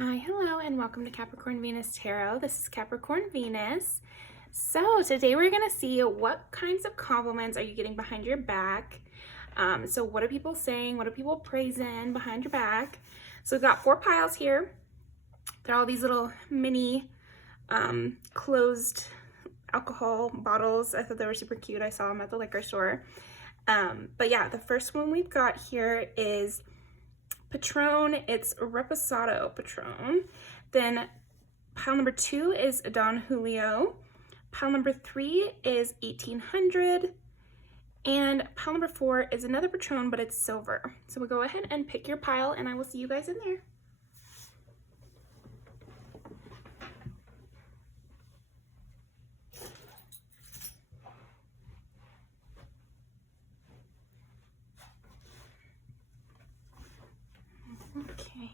Hi, hello, and welcome to Capricorn Venus Tarot. This is Capricorn Venus. So today we're going to see what kinds of compliments are you getting behind your back. So what are people saying? What are people praising behind your back? So we've got 4 piles here. They're all these little mini closed alcohol bottles. I thought they were super cute. I saw them at the liquor store. But yeah, the first one we've got here is Patron. It's Reposado Patron. Then pile number 2 is Don Julio. Pile number 3 is 1800. And pile number 4 is another Patron, but it's silver. So we'll go ahead and pick your pile, and I will see you guys in there. Okay.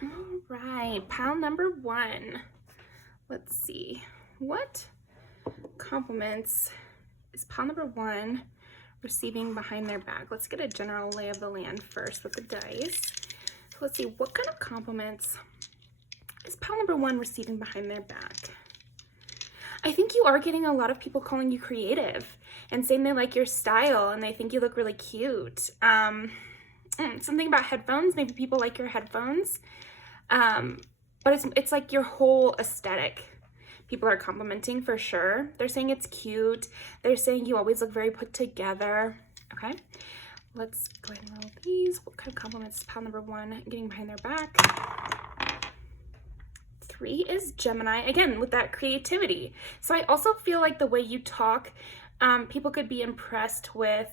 All right, pile number 1. Let's see. What compliments is pile number 1 receiving behind their back? Let's get a general lay of the land first with the dice. So let's see, what kind of compliments is pile number 1 receiving behind their back? I think you are getting a lot of people calling you creative and saying they like your style and they think you look really cute. Something about headphones. Maybe people like your headphones. But it's like your whole aesthetic. People are complimenting for sure. They're saying it's cute. They're saying you always look very put together. Okay, let's go ahead and roll these. What kind of compliments is pile number 1 getting behind their back? 3 is Gemini, again, with that creativity. So I also feel like the way you talk, people could be impressed with.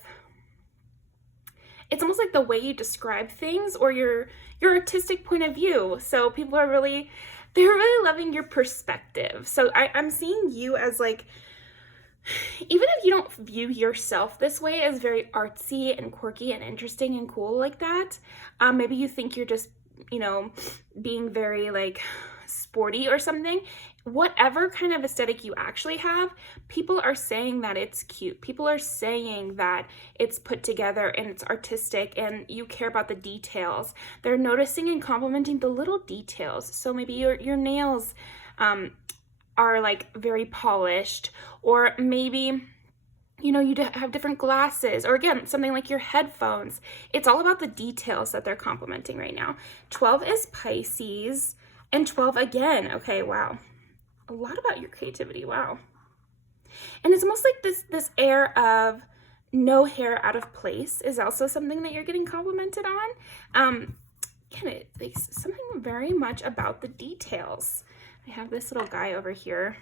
It's almost like the way you describe things or your artistic point of view. So people are they're really loving your perspective. So I'm seeing you as like, even if you don't view yourself this way as very artsy and quirky and interesting and cool like that, maybe you think you're just, being very like sporty or something. Whatever kind of aesthetic you actually have, people are saying that it's cute. People are saying that it's put together and it's artistic and you care about the details. They're noticing and complimenting the little details. So maybe your nails are like very polished, or maybe you have different glasses, or again, something like your headphones. It's all about the details that they're complimenting right now. 12 is Pisces, and 12 again. Okay, wow. A lot about your creativity, wow. And it's almost like this air of no hair out of place is also something that you're getting complimented on. Again, it's something very much about the details. I have this little guy over here.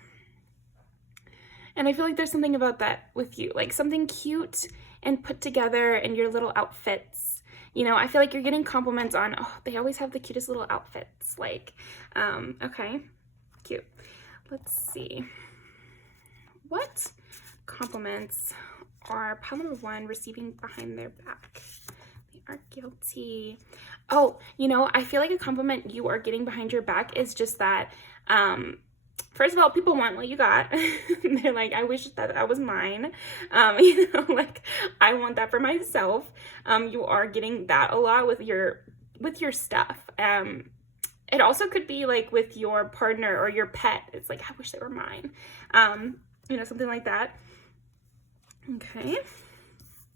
And I feel like there's something about that with you, like something cute and put together in your little outfits. I feel like you're getting compliments on, oh, they always have the cutest little outfits. Like, okay, cute. Let's see. What compliments are pile number 1 receiving behind their back? They are guilty. Oh, I feel like a compliment you are getting behind your back is just that, first of all, people want what you got. They're like, I wish that was mine. Like, I want that for myself. You are getting that a lot with your stuff. It also could be like with your partner or your pet. It's like, I wish they were mine. Something like that. Okay.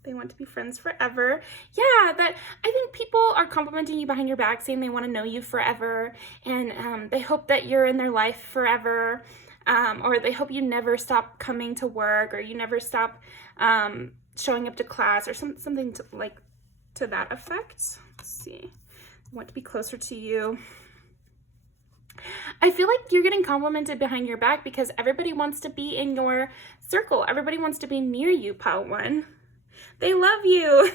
They want to be friends forever. Yeah, that I think people are complimenting you behind your back, saying they want to know you forever, and they hope that you're in their life forever, or they hope you never stop coming to work, or you never stop showing up to class, or something to that effect. Let's see. I want to be closer to you. I feel like you're getting complimented behind your back because everybody wants to be in your circle. Everybody wants to be near you, pile 1. They love you.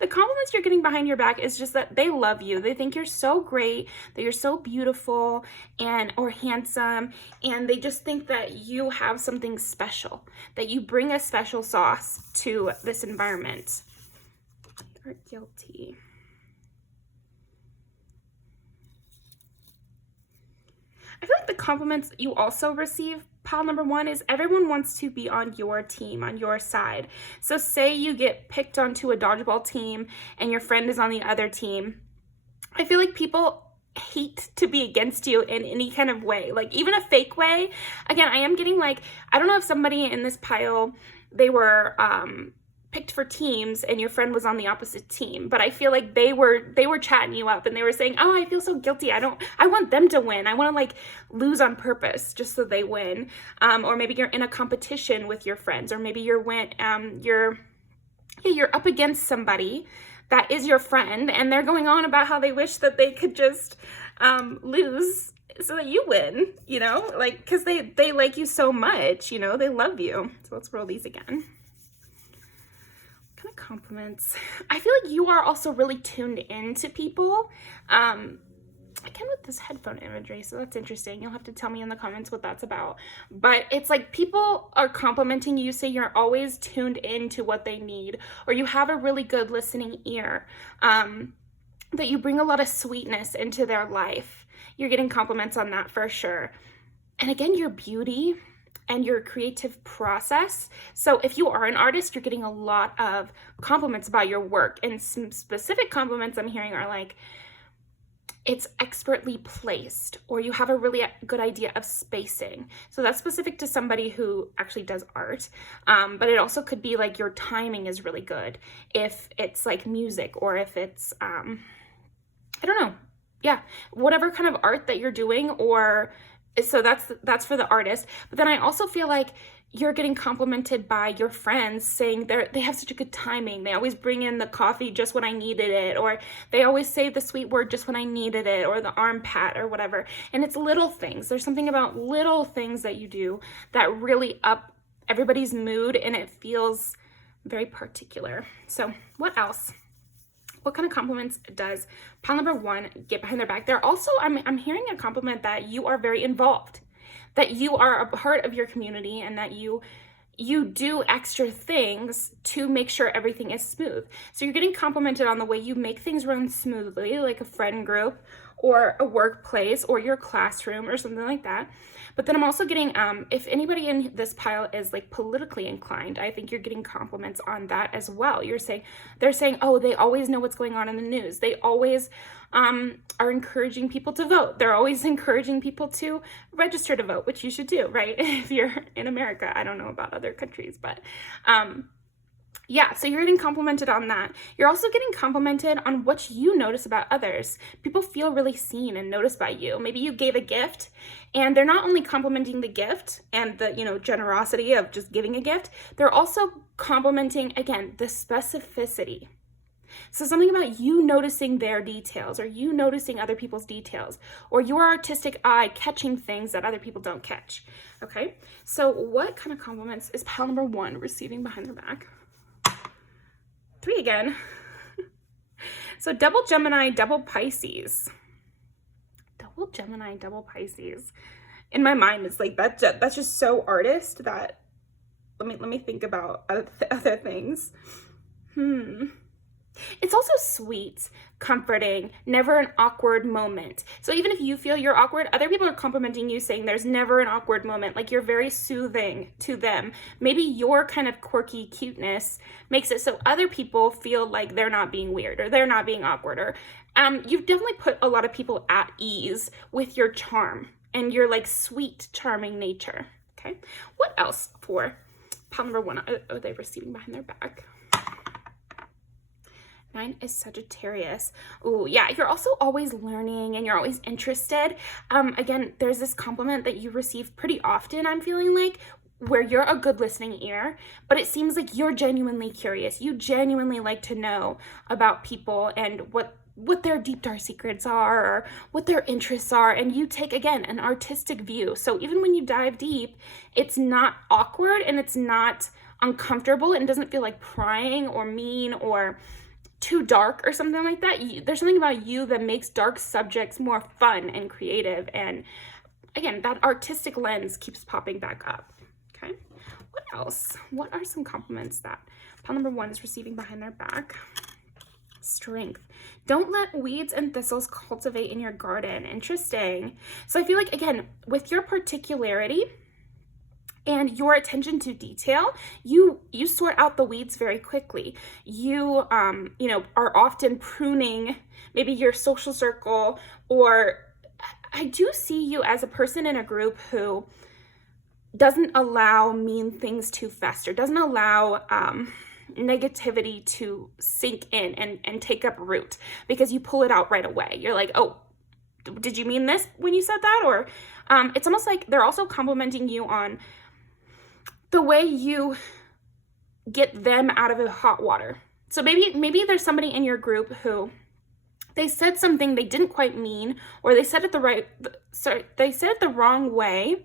The compliments you're getting behind your back is just that they love you. They think you're so great, that you're so beautiful or handsome, and they just think that you have something special, that you bring a special sauce to this environment. They are guilty. I feel like the compliments you also receive, pile number one is everyone wants to be on your team, on your side. So say you get picked onto a dodgeball team and your friend is on the other team. I feel like people hate to be against you in any kind of way, like even a fake way. Again, I am getting like, I don't know if somebody in this pile, they were picked for teams and your friend was on the opposite team, but I feel like they were chatting you up and they were saying, oh, I feel so guilty, I want them to win, I want to like lose on purpose just so they win. Or maybe you're in a competition with your friends, or maybe you're up against somebody that is your friend and they're going on about how they wish that they could just lose so that you win, you know, like, because they like you so much, you know, they love you. So let's roll these again. What kind of compliments? I feel like you are also really tuned into people. Again with this headphone imagery, so that's interesting. You'll have to tell me in the comments what that's about. But it's like people are complimenting you, say you're always tuned into what they need, or you have a really good listening ear, that you bring a lot of sweetness into their life. You're getting compliments on that for sure. And again, your beauty and your creative process. So if you are an artist, you're getting a lot of compliments about your work. And some specific compliments I'm hearing are like, it's expertly placed, or you have a really good idea of spacing. So that's specific to somebody who actually does art. But it also could be like your timing is really good if it's like music, or if it's, I don't know. Yeah, whatever kind of art that you're doing, or so that's for the artist. But then I also feel like you're getting complimented by your friends saying they have such a good timing. They always bring in the coffee just when I needed it, or they always say the sweet word just when I needed it, or the arm pat or whatever. And it's little things. There's something about little things that you do that really up everybody's mood, and it feels very particular. So what else? What kind of compliments does pile number one get behind their back? They're also, I'm hearing a compliment that you are very involved, that you are a part of your community, and that you do extra things to make sure everything is smooth. So you're getting complimented on the way you make things run smoothly, like a friend group or a workplace or your classroom or something like that. But then I'm also getting, if anybody in this pile is like politically inclined, I think you're getting compliments on that as well. They're saying, oh, they always know what's going on in the news. They always are encouraging people to vote. They're always encouraging people to register to vote, which you should do, right? If you're in America. I don't know about other countries, but yeah, so you're getting complimented on that. You're also getting complimented on what you notice about others. People feel really seen and noticed by you. Maybe you gave a gift, and they're not only complimenting the gift and the, you know, generosity of just giving a gift, they're also complimenting, again, the specificity. So something about you noticing their details, or you noticing other people's details, or your artistic eye catching things that other people don't catch. Okay, so what kind of compliments is pile number one receiving behind their back? 3 again. So double Gemini, double Pisces. Double Gemini, double Pisces. In my mind, it's like that's just so artist that let me think about other things. It's also sweet, comforting, never an awkward moment. So even if you feel you're awkward, other people are complimenting you, saying there's never an awkward moment. Like you're very soothing to them. Maybe your kind of quirky cuteness makes it so other people feel like they're not being weird, or they're not being awkward, or you've definitely put a lot of people at ease with your charm and your like sweet, charming nature. Okay, what else for pile number one are they receiving behind their back? 9 is Sagittarius. Oh yeah, you're also always learning and you're always interested. Again, there's this compliment that you receive pretty often, I'm feeling like, where you're a good listening ear, but it seems like you're genuinely curious. You genuinely like to know about people and what their deep dark secrets are, or what their interests are, and you take, again, an artistic view. So even when you dive deep, it's not awkward and it's not uncomfortable, and it doesn't feel like prying or mean or too dark or something like that. There's something about you that makes dark subjects more fun and creative, and again, that artistic lens keeps popping back up. Okay, what else? What are some compliments that pile number one is receiving behind their back? Strength. Don't let weeds and thistles cultivate in your garden. Interesting. So I feel like, again, with your particularity, and your attention to detail, you sort out the weeds very quickly. You are often pruning maybe your social circle, or I do see you as a person in a group who doesn't allow mean things to fester, doesn't allow negativity to sink in and take up root, because you pull it out right away. You're like, oh, did you mean this when you said that? Or it's almost like they're also complimenting you on the way you get them out of the hot water. So maybe there's somebody in your group who they said something they didn't quite mean, or they said it the wrong way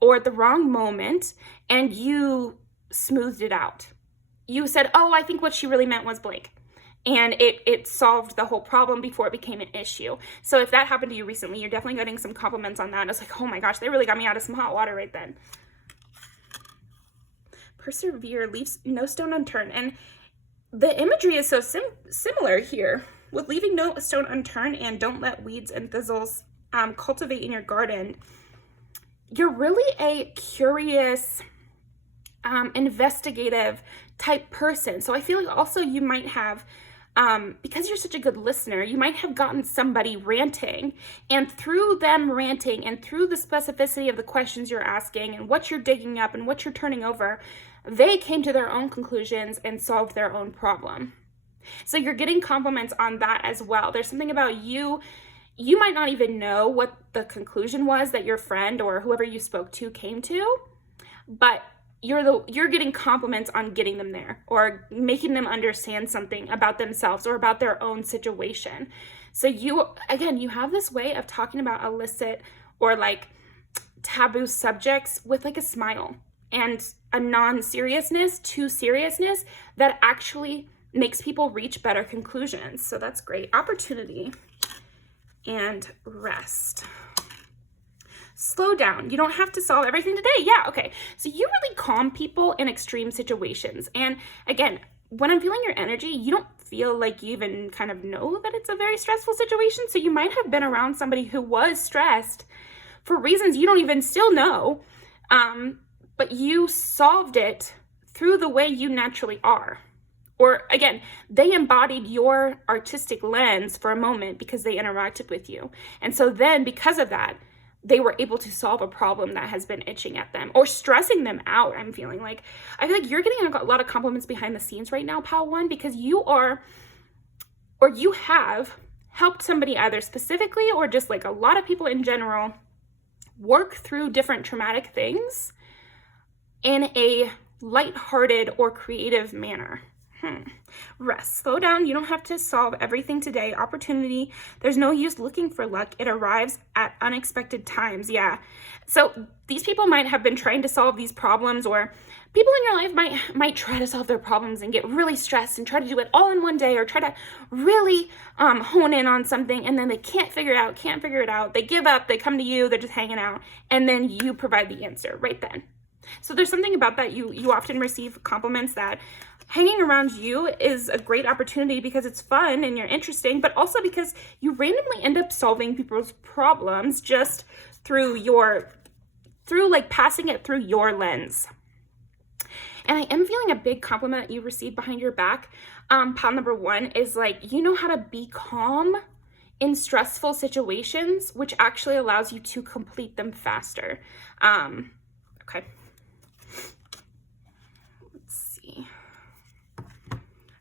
or at the wrong moment, and you smoothed it out. You said, oh, I think what she really meant was blank. And it solved the whole problem before it became an issue. So if that happened to you recently, you're definitely getting some compliments on that. And it's like, oh my gosh, they really got me out of some hot water right then. Persevere, leaves no stone unturned. And the imagery is so similar here with leaving no stone unturned and don't let weeds and thistles cultivate in your garden. You're really a curious, investigative type person. So I feel like also you might have, because you're such a good listener, you might have gotten somebody ranting, and through them ranting and through the specificity of the questions you're asking and what you're digging up and what you're turning over, they came to their own conclusions and solved their own problem. So you're getting compliments on that as well. There's something about you might not even know what the conclusion was that your friend or whoever you spoke to came to, but you're getting compliments on getting them there or making them understand something about themselves or about their own situation. So you have this way of talking about illicit or like taboo subjects with like a smile and a non-seriousness to seriousness that actually makes people reach better conclusions. So that's great. Opportunity and rest. Slow down. You don't have to solve everything today. Yeah, okay. So you really calm people in extreme situations. And again, when I'm feeling your energy, you don't feel like you even kind of know that it's a very stressful situation. So you might have been around somebody who was stressed for reasons you don't even still know, but you solved it through the way you naturally are. Or again, they embodied your artistic lens for a moment because they interacted with you. And so then because of that, they were able to solve a problem that has been itching at them or stressing them out. I feel like you're getting a lot of compliments behind the scenes right now, Pal One, because you have helped somebody either specifically or just like a lot of people in general work through different traumatic things in a lighthearted or creative manner. Rest, slow down. You don't have to solve everything today. Opportunity. There's no use looking for luck. It arrives at unexpected times. Yeah. So these people might have been trying to solve these problems, or people in your life might try to solve their problems and get really stressed and try to do it all in one day, or try to really hone in on something, and then they can't figure it out. They give up. They come to you. They're just hanging out, and then you provide the answer right then. So there's something about that. You often receive compliments that hanging around you is a great opportunity because it's fun and you're interesting, but also because you randomly end up solving people's problems just through like passing it through your lens. And I am feeling a big compliment that you received behind your back. Pile number one is like, you know how to be calm in stressful situations, which actually allows you to complete them faster. Okay.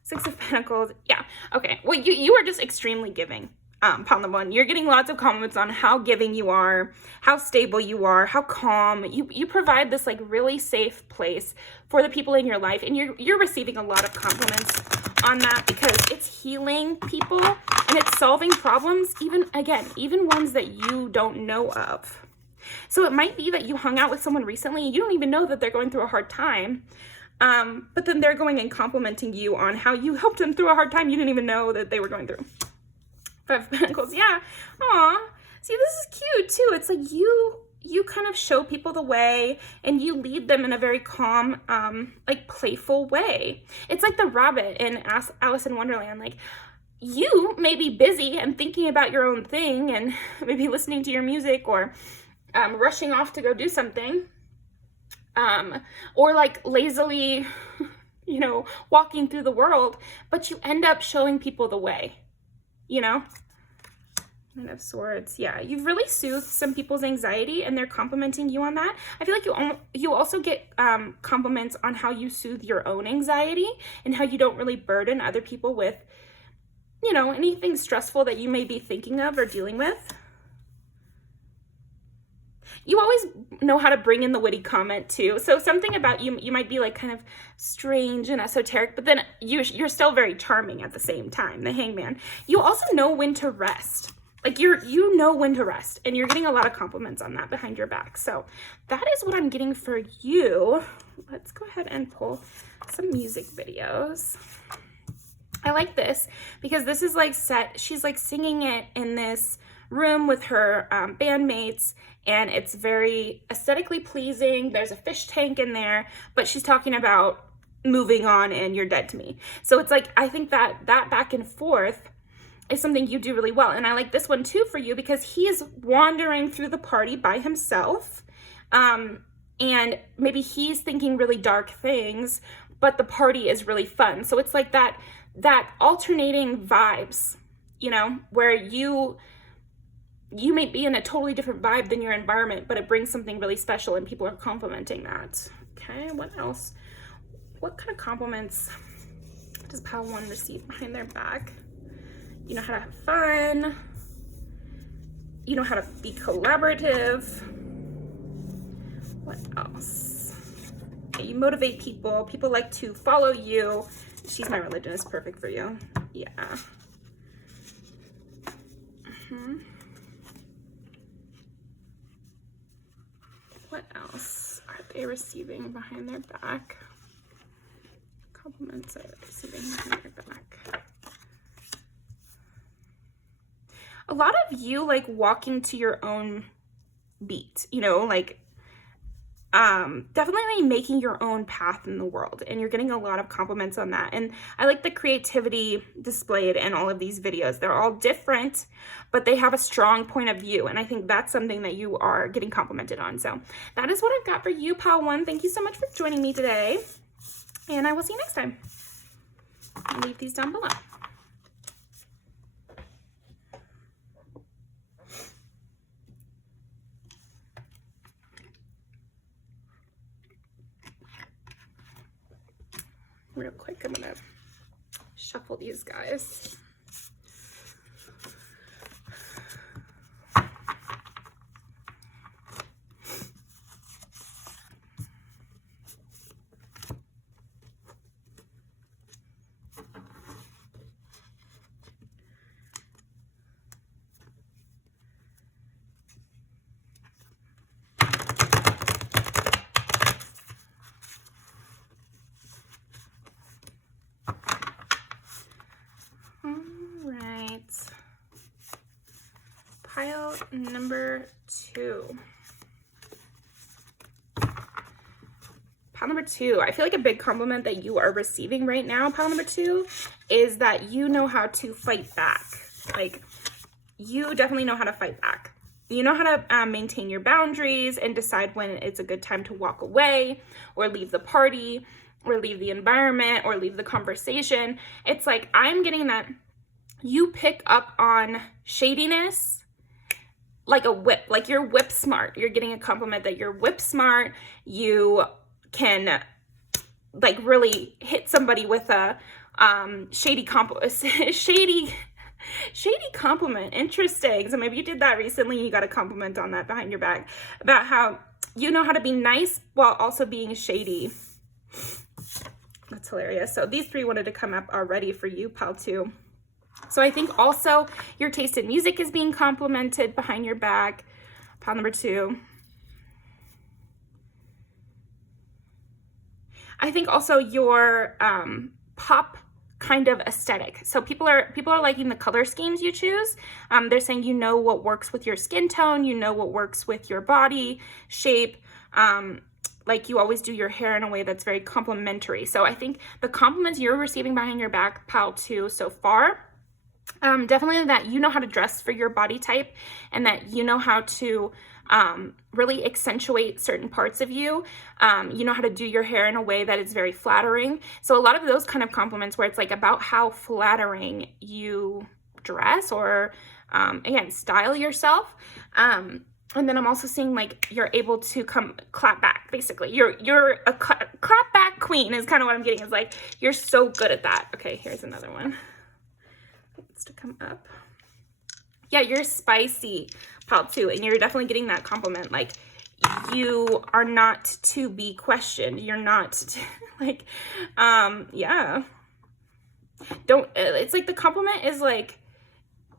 Six of Pentacles. Yeah. Okay. Well, you are just extremely giving. Pile number one. You're getting lots of compliments on how giving you are, how stable you are, how calm. You provide this like really safe place for the people in your life, and you're receiving a lot of compliments on that because it's healing people and it's solving problems, even ones that you don't know of. So it might be that you hung out with someone recently and you don't even know that they're going through a hard time. But then they're going and complimenting you on how you helped them through a hard time you didn't even know that they were going through. Five of Pentacles, yeah. Aw. See, this is cute too. It's like you kind of show people the way and you lead them in a very calm, like playful way. It's like the rabbit in Alice in Wonderland. Like, you may be busy and thinking about your own thing and maybe listening to your music or rushing off to go do something. or like lazily, you know, walking through the world, but you end up showing people the way, you know? Nine of Swords. Yeah, you've really soothed some people's anxiety and they're complimenting you on that. I feel like you also get compliments on how you soothe your own anxiety and how you don't really burden other people with, you know, anything stressful that you may be thinking of or dealing with. You always know how to bring in the witty comment too. So something about you might be like kind of strange and esoteric, but then you're still very charming at the same time, the Hangman. You also know when to rest. Like you know when to rest, and you're getting a lot of compliments on that behind your back. So that is what I'm getting for you. Let's go ahead and pull some music videos. I like this because this is like set, she's like singing it in this room with her bandmates, and it's very aesthetically pleasing. There's a fish tank in there, but she's talking about moving on and you're dead to me. So it's like, I think that back and forth is something you do really well. And I like this one too for you because he is wandering through the party by himself. And maybe he's thinking really dark things, but the party is really fun. So it's like that alternating vibes, you know, where you may be in a totally different vibe than your environment, but it brings something really special and people are complimenting that. Okay, what else? What kind of compliments does pile 1 receive behind their back? You know how to have fun. You know how to be collaborative. What else? Okay, you motivate people. People like to follow you. She's my religion is perfect for you. Yeah. What else are they receiving behind their back? Compliments are they receiving behind their back? A lot of you like walking to your own beat, you know, like definitely making your own path in the world, and you're getting a lot of compliments on that. And I like the creativity displayed in all of these videos. They're all different, but they have a strong point of view, and I think that's something that you are getting complimented on. So that is what I've got for you, pile 1. Thank you so much for joining me today, and I will see you next time. I'll leave these down below. Real quick, I'm gonna shuffle these guys. Pile number 2. Pile number 2, I feel like a big compliment that you are receiving right now, pile number 2, is that you know how to fight back. Like, you definitely know how to fight back. You know how to maintain your boundaries and decide when it's a good time to walk away or leave the party or leave the environment or leave the conversation. It's like, I'm getting that you pick up on shadiness like a whip, like you're whip smart. You're getting a compliment that you're whip smart. You can like really hit somebody with a shady compliment. Interesting. So maybe you did that recently. You got a compliment on that behind your back about how you know how to be nice while also being shady. That's hilarious. So these 3 wanted to come up already for you, pile 2. So I think also your taste in music is being complimented behind your back, pile number 2. I think also your pop kind of aesthetic. So people are liking the color schemes you choose. They're saying you know what works with your skin tone, you know what works with your body shape. Like you always do your hair in a way that's very complimentary. So I think the compliments you're receiving behind your back, pile 2 so far, definitely that you know how to dress for your body type and that you know how to really accentuate certain parts of you. You know how to do your hair in a way that is very flattering. So a lot of those kind of compliments where it's like about how flattering you dress or, again, style yourself. And then I'm also seeing like you're able to clap back, basically. You're a clap back queen is kind of what I'm getting. Is like you're so good at that. Okay, here's another one. It's to come up. Yeah, you're spicy, pile 2, and you're definitely getting that compliment. Like you are not to be questioned. You're not like, yeah. Don't. It's like the compliment is like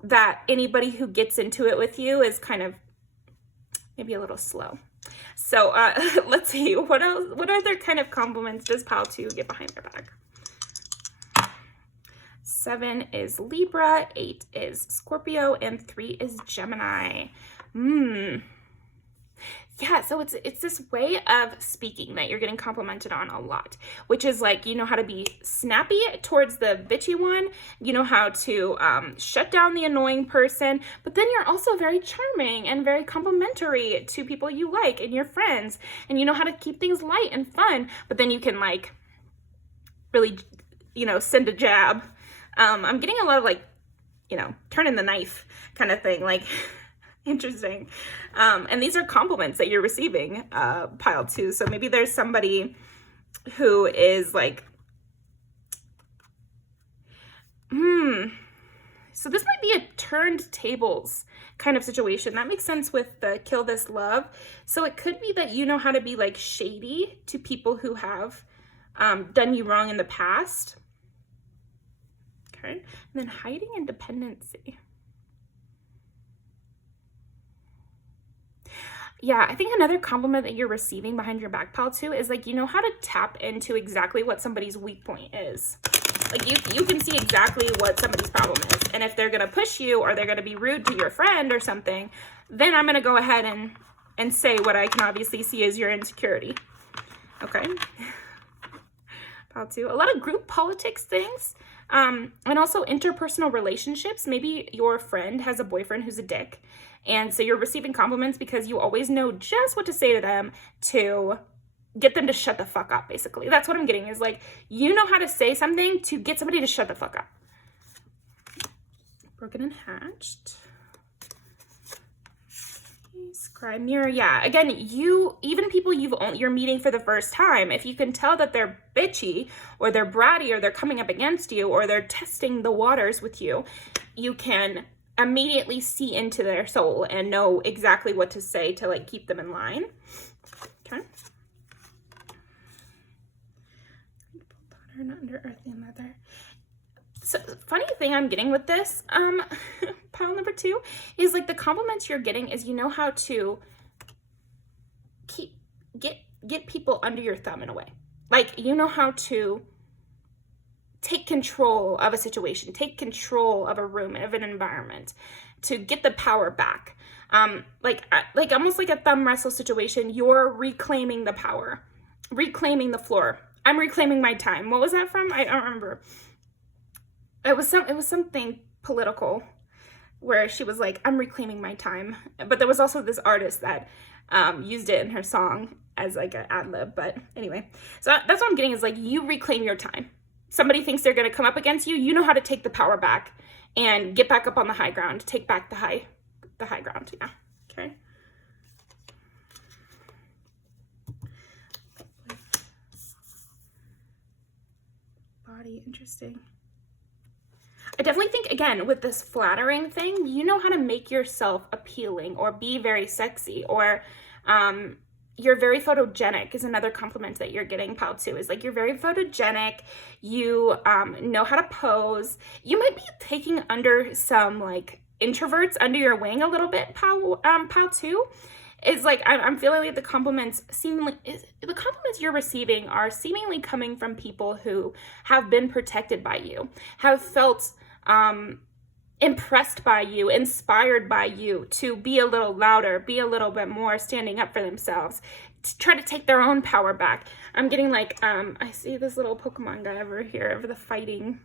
that. Anybody who gets into it with you is kind of maybe a little slow. So let's see, what else, what other kind of compliments does pile 2 get behind their back? 7 is Libra, 8 is Scorpio, and 3 is Gemini. Yeah, so it's this way of speaking that you're getting complimented on a lot, which is like, you know how to be snappy towards the bitchy one, you know how to shut down the annoying person, but then you're also very charming and very complimentary to people you like and your friends, and you know how to keep things light and fun, but then you can like really, you know, send a jab. I'm getting a lot of like, you know, turning the knife kind of thing, like interesting. And these are compliments that you're receiving, pile 2. So maybe there's somebody who is like, so this might be a turned tables kind of situation. That makes sense with the kill this love. So it could be that you know how to be like shady to people who have done you wrong in the past. Okay. And then hiding independency. Yeah, I think another compliment that you're receiving behind your back, pile 2, is like you know how to tap into exactly what somebody's weak point is. Like you can see exactly what somebody's problem is. And if they're gonna push you or they're gonna be rude to your friend or something, then I'm gonna go ahead and say what I can obviously see as your insecurity. Okay. Pile 2. A lot of group politics things. And also interpersonal relationships. Maybe your friend has a boyfriend who's a dick. And so you're receiving compliments because you always know just what to say to them to get them to shut the fuck up, basically. That's what I'm getting, is like, you know how to say something to get somebody to shut the fuck up. Broken and hatched. Scribe mirror. Yeah, again, even people you're meeting for the first time, if you can tell that they're bitchy or they're bratty or they're coming up against you or they're testing the waters with you, you can immediately see into their soul and know exactly what to say to like keep them in line. Okay. Daughter, not under earthly mother. So funny thing I'm getting with this pile number 2 is like the compliments you're getting is you know how to get people under your thumb in a way. Like you know how to take control of a situation, take control of a room, of an environment, to get the power back. Like almost like a thumb wrestle situation. You're reclaiming the power, reclaiming the floor. I'm reclaiming my time. What was that from? I don't remember. It was something political where she was like, I'm reclaiming my time. But there was also this artist that used it in her song as like an ad lib. But anyway, so that's what I'm getting, is like you reclaim your time. Somebody thinks they're going to come up against you. You know how to take the power back and get back up on the high ground. Take back the high ground. Yeah. Okay. Body, interesting. I definitely think, again, with this flattering thing, you know how to make yourself appealing or be very sexy, or you're very photogenic is another compliment that you're getting, pile 2, is like you're very photogenic. You know how to pose. You might be taking under some like introverts under your wing a little bit, pile 2. It's like I'm feeling like the compliments you're receiving are seemingly coming from people who have been protected by you, have felt impressed by you, inspired by you to be a little louder, be a little bit more standing up for themselves, to try to take their own power back. I'm getting like I see this little Pokemon guy over here of the fighting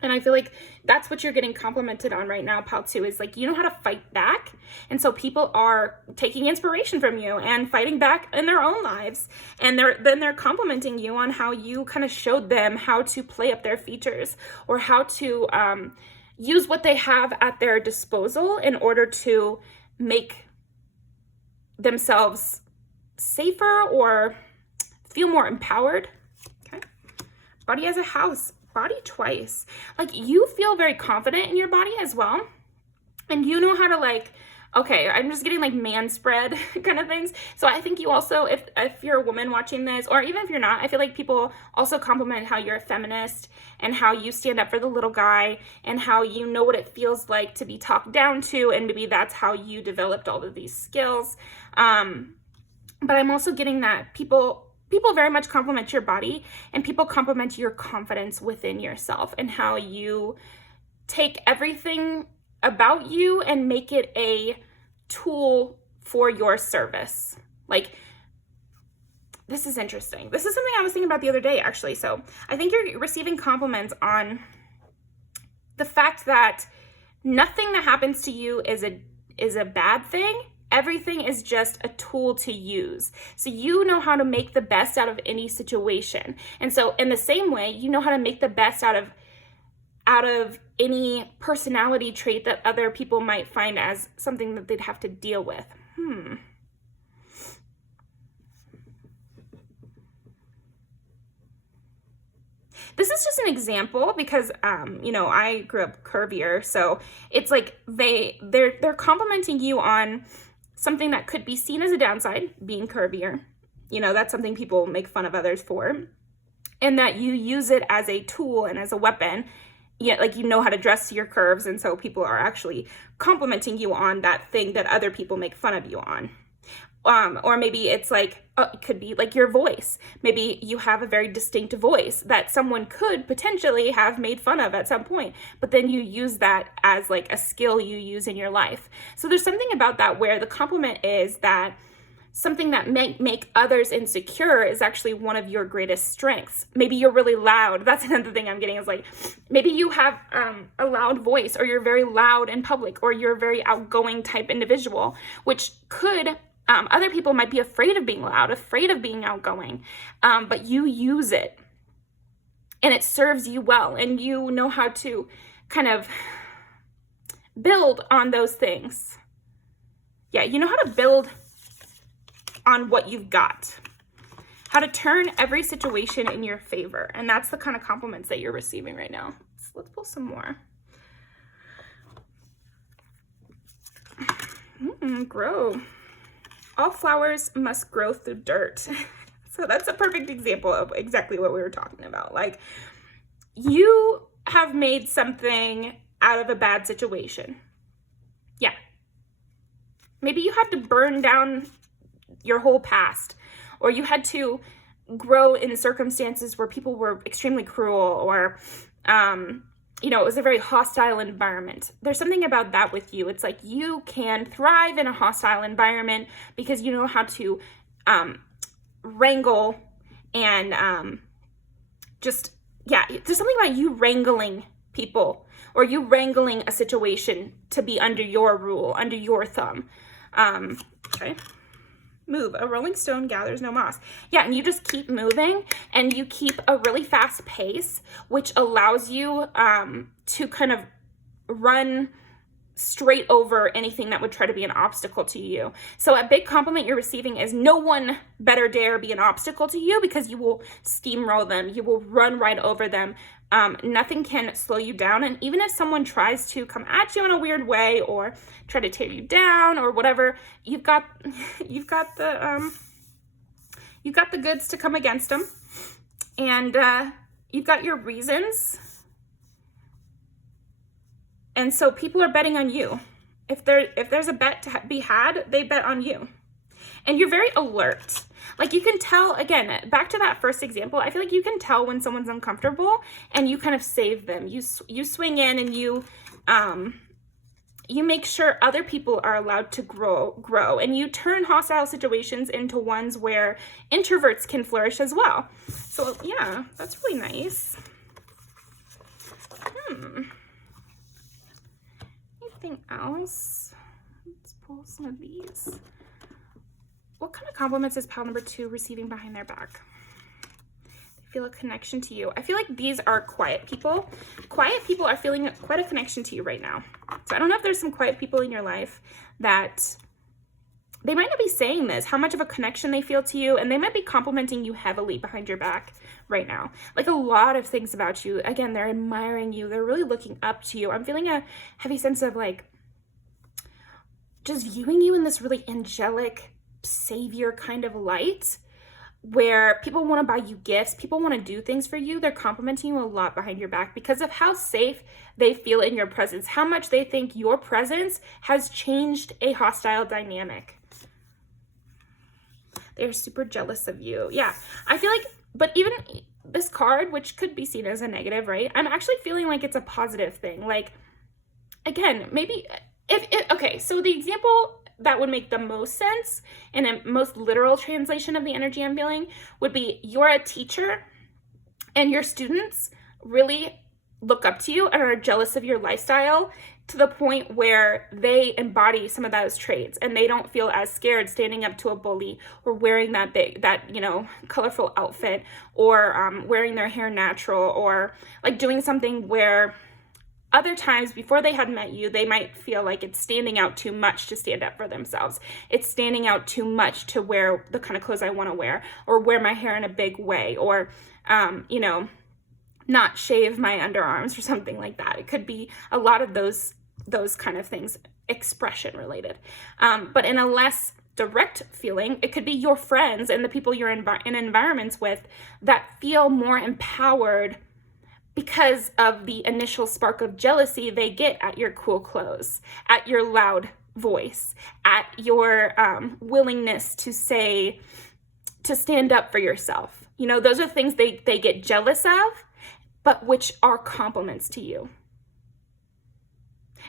And I feel like that's what you're getting complimented on right now, pal, too, is like, you know how to fight back. And so people are taking inspiration from you and fighting back in their own lives. And they're complimenting you on how you kind of showed them how to play up their features, or how to use what they have at their disposal in order to make themselves safer or feel more empowered. Okay. Body as a house. Body twice. Like, you feel very confident in your body as well, and you know how to, like, okay, I'm just getting like man spread kind of things. So I think you also, if you're a woman watching this, or even if you're not, I feel like people also compliment how you're a feminist and how you stand up for the little guy and how you know what it feels like to be talked down to, and maybe that's how you developed all of these skills. But I'm also getting that people very much compliment your body, and people compliment your confidence within yourself and how you take everything about you and make it a tool for your service. Like, this is interesting. This is something I was thinking about the other day, actually. So I think you're receiving compliments on the fact that nothing that happens to you is a bad thing. Everything is just a tool to use. So you know how to make the best out of any situation. And so in the same way, you know how to make the best out of any personality trait that other people might find as something that they'd have to deal with. This is just an example because, you know, I grew up curvier. So it's like they're complimenting you on something that could be seen as a downside, being curvier. You know, that's something people make fun of others for. And that you use it as a tool and as a weapon. Yeah, like, you know how to dress to your curves, and so people are actually complimenting you on that thing that other people make fun of you on. Or maybe it's like, it could be like your voice. Maybe you have a very distinct voice that someone could potentially have made fun of at some point, but then you use that as like a skill you use in your life. So there's something about that where the compliment is that something that make others insecure is actually one of your greatest strengths. Maybe you're really loud. That's another thing I'm getting, is like, maybe you have a loud voice, or you're very loud in public, or you're a very outgoing type individual, which could, other people might be afraid of being loud, afraid of being outgoing, but you use it and it serves you well, and you know how to kind of build on those things. Yeah, you know how to build on what you've got, how to turn every situation in your favor. And that's the kind of compliments that you're receiving right now. So let's pull some more. Grow. All flowers must grow through dirt. So that's a perfect example of exactly what we were talking about. Like, you have made something out of a bad situation. Yeah. Maybe you had to burn down your whole past, or you had to grow in circumstances where people were extremely cruel, or you know, it was a very hostile environment. There's something about that with you. It's like you can thrive in a hostile environment because you know how to wrangle and just, yeah, there's something about you wrangling people, or you wrangling a situation to be under your rule, under your thumb. Okay. Move. A rolling stone gathers no moss. Yeah, and you just keep moving, and you keep a really fast pace, which allows you to kind of run straight over anything that would try to be an obstacle to you. So a big compliment you're receiving is no one better dare be an obstacle to you, because you will steamroll them. You will run right over them. Nothing can slow you down. And even if someone tries to come at you in a weird way or try to tear you down or whatever, you've got the goods to come against them, and you've got your reasons. And so people are betting on you. If there's a bet to be had, they bet on you. And you're very alert. Like, you can tell, again, back to that first example, I feel like you can tell when someone's uncomfortable, and you kind of save them. You swing in, and you make sure other people are allowed to grow, and you turn hostile situations into ones where introverts can flourish as well. So yeah, that's really nice. Anything else? Let's pull some of these. What kind of compliments is pile number 2 receiving behind their back? They feel a connection to you. I feel like these are quiet people. Quiet people are feeling quite a connection to you right now. So I don't know if there's some quiet people in your life that they might not be saying this, how much of a connection they feel to you, and they might be complimenting you heavily behind your back right now. Like a lot of things about you. Again, they're admiring you. They're really looking up to you. I'm feeling a heavy sense of like just viewing you in this really angelic savior kind of light where people want to buy you gifts. People want to do things for you. They're complimenting you a lot behind your back because of how safe they feel in your presence, how much they think your presence has changed a hostile dynamic. They're super jealous of you. Yeah, I feel like, but even this card, which could be seen as a negative, right? I'm actually feeling like it's a positive thing. Like, again, maybe okay, so the example that would make the most sense in a most literal translation of the energy I'm feeling would be you're a teacher and your students really look up to you and are jealous of your lifestyle to the point where they embody some of those traits and they don't feel as scared standing up to a bully or wearing that colorful outfit or wearing their hair natural or like doing something where other times before they had met you, they might feel like it's standing out too much to stand up for themselves. It's standing out too much to wear the kind of clothes I want to wear or wear my hair in a big way or, not shave my underarms or something like that. It could be a lot of those kind of things, expression related. But in a less direct feeling, it could be your friends and the people you're in environments with that feel more empowered because of the initial spark of jealousy they get at your cool clothes, at your loud voice, at your willingness to stand up for yourself. You know, those are things they get jealous of, but which are compliments to you.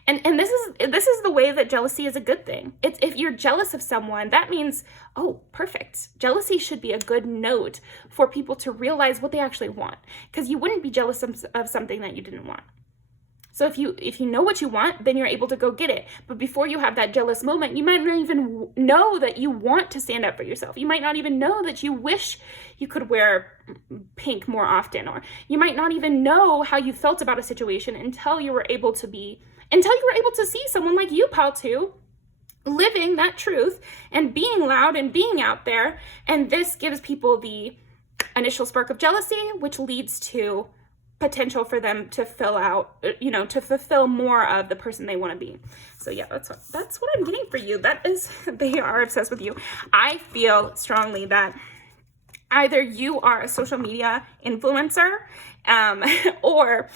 And this is the way that jealousy is a good thing. It's if you're jealous of someone, that means, oh, perfect. Jealousy should be a good note for people to realize what they actually want, because you wouldn't be jealous of something that you didn't want. So if you know what you want, then you're able to go get it. But before you have that jealous moment, you might not even know that you want to stand up for yourself. You might not even know that you wish you could wear pink more often, or you might not even know how you felt about a situation until you were able to see someone like you, Pal 2, living that truth and being loud and being out there. And this gives people the initial spark of jealousy, which leads to potential for them to to fulfill more of the person they want to be. So yeah, that's what I'm getting for you. They are obsessed with you. I feel strongly that either you are a social media influencer, or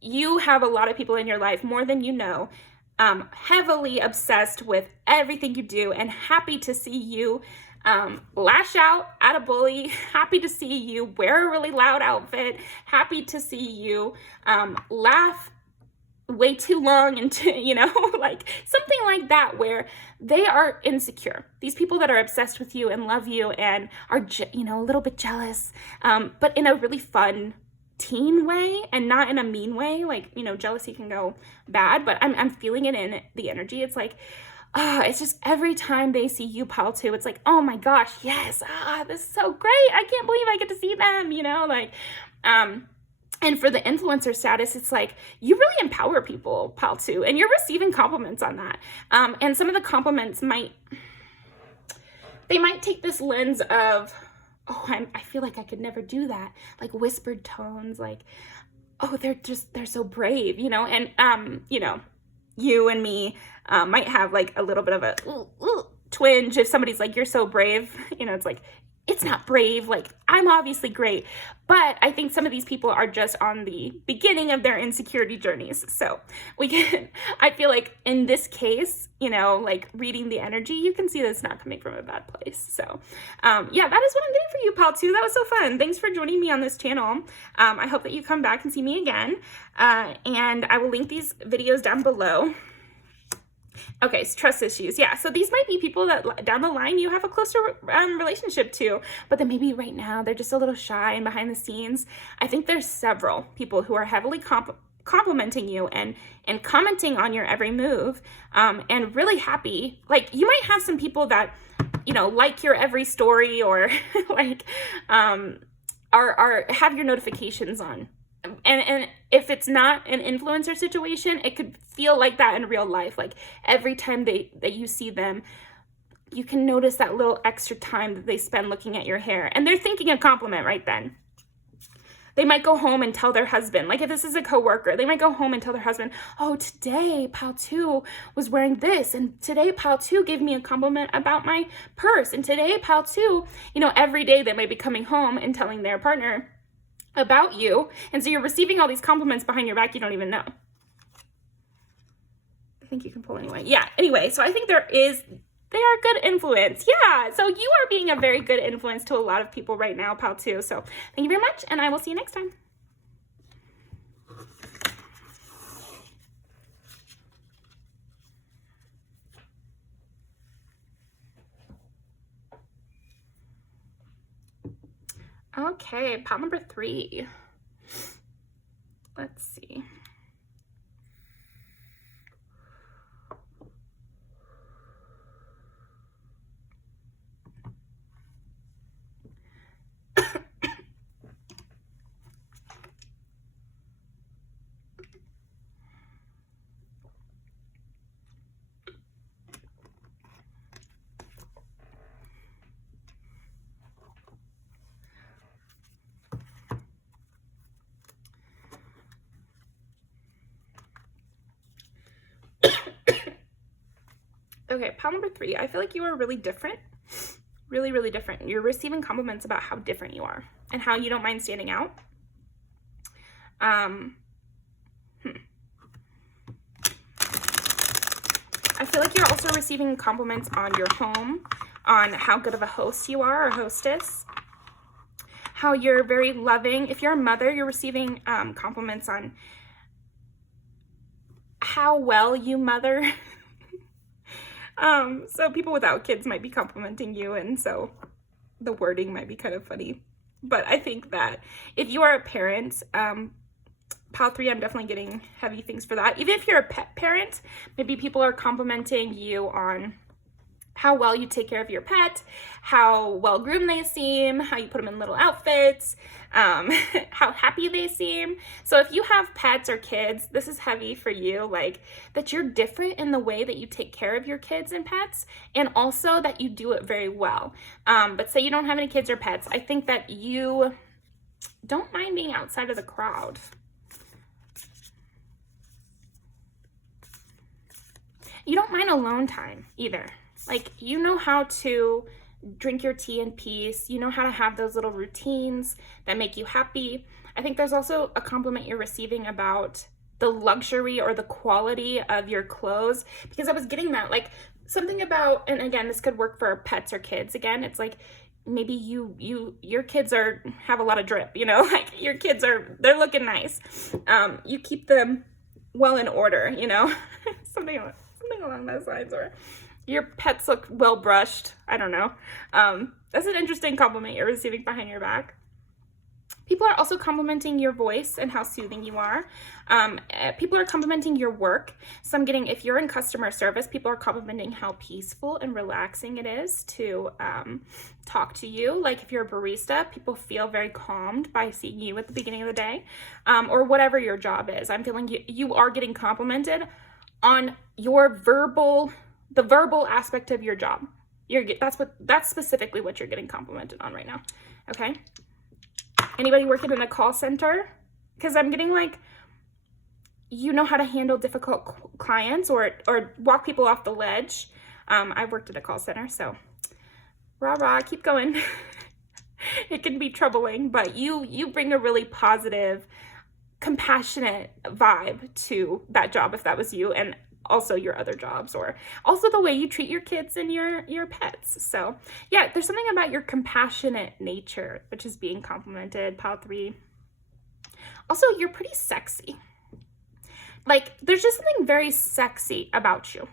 you have a lot of people in your life, more than you know, heavily obsessed with everything you do and happy to see you lash out at a bully, happy to see you wear a really loud outfit, happy to see you laugh way too long into, like something like that, where they are insecure. These people that are obsessed with you and love you and are, a little bit jealous, but in a really fun teen way and not in a mean way. Like, jealousy can go bad, but I'm feeling it in the energy. It's like, it's just every time they see you, Pal 2, it's like, oh my gosh, yes, this is so great. I can't believe I get to see them, and for the influencer status, it's like, you really empower people, Pal 2, and you're receiving compliments on that. And some of the compliments might take this lens of, I feel like I could never do that. Like whispered tones, like, oh, they're so brave, and, you and me might have like a little bit of a twinge if somebody's like, you're so brave. It's like, it's not brave. Like, I'm obviously great. But I think some of these people are just on the beginning of their insecurity journeys. So I feel like in this case, like reading the energy, you can see that it's not coming from a bad place. So yeah, that is what I'm getting for you, Pal 2. That was so fun. Thanks for joining me on this channel. I hope that you come back and see me again. And I will link these videos down below. Okay, so trust issues. Yeah, so these might be people that down the line you have a closer relationship to, but then maybe right now they're just a little shy and behind the scenes. I think there's several people who are heavily complimenting you and commenting on your every move, and really happy. Like, you might have some people that, you know, like your every story, or like, are have your notifications on. And if it's not an influencer situation, it could feel like that in real life. Like, every time that you see them, you can notice that little extra time that they spend looking at your hair, and they're thinking a compliment right then. They might go home and tell their husband, like if this is a coworker, they might go home and tell their husband, oh, today Pal 2 was wearing this, and today Pal 2 gave me a compliment about my purse, and today Pal 2, you know, every day they might be coming home and telling their partner about you, and so you're receiving all these compliments behind your back you don't even know. I think you can pull anyway. Yeah, anyway, so I think they are good influence. Yeah, so you are being a very good influence to a lot of people right now, Pal 2. So thank you very much, and I will see you next time. Okay, pile number 3. Let's see. Okay, pile number 3. I feel like you are really different. Really, really different. You're receiving compliments about how different you are and how you don't mind standing out. I feel like you're also receiving compliments on your home, on how good of a host you are or hostess, how you're very loving. If you're a mother, you're receiving compliments on how well you mother. So people without kids might be complimenting you, and so the wording might be kind of funny. But I think that if you are a parent, Pal 3, I'm definitely getting heavy things for that. Even if you're a pet parent, maybe people are complimenting you on how well you take care of your pet, how well groomed they seem, how you put them in little outfits, how happy they seem. So if you have pets or kids, this is heavy for you, like that you're different in the way that you take care of your kids and pets, and also that you do it very well. But say you don't have any kids or pets, I think that you don't mind being outside of the crowd. You don't mind alone time either. Like, you know how to drink your tea in peace. You know how to have those little routines that make you happy. I think there's also a compliment you're receiving about the luxury or the quality of your clothes, because I was getting that, like, something about, and again, this could work for pets or kids. Again, it's like maybe your kids have a lot of drip, you know, like your kids they're looking nice. You keep them well in order, you know, something along those lines, or your pets look well brushed. I don't know. That's an interesting compliment you're receiving behind your back. People are also complimenting your voice and how soothing you are. People are complimenting your work. So I'm getting, if you're in customer service, people are complimenting how peaceful and relaxing it is to talk to you. Like if you're a barista, people feel very calmed by seeing you at the beginning of the day, or whatever your job is. I'm feeling you are getting complimented on your the verbal aspect of your job. That's specifically what you're getting complimented on right now. Okay. Anybody working in a call center? Because I'm getting like, you know how to handle difficult clients or walk people off the ledge. I've worked at a call center, so rah, keep going. It can be troubling, but you bring a really positive, compassionate vibe to that job if that was you, and also your other jobs, or also the way you treat your kids and your pets. So yeah, there's something about your compassionate nature which is being complimented, Pile 3. Also, you're pretty sexy. Like there's just something very sexy about you,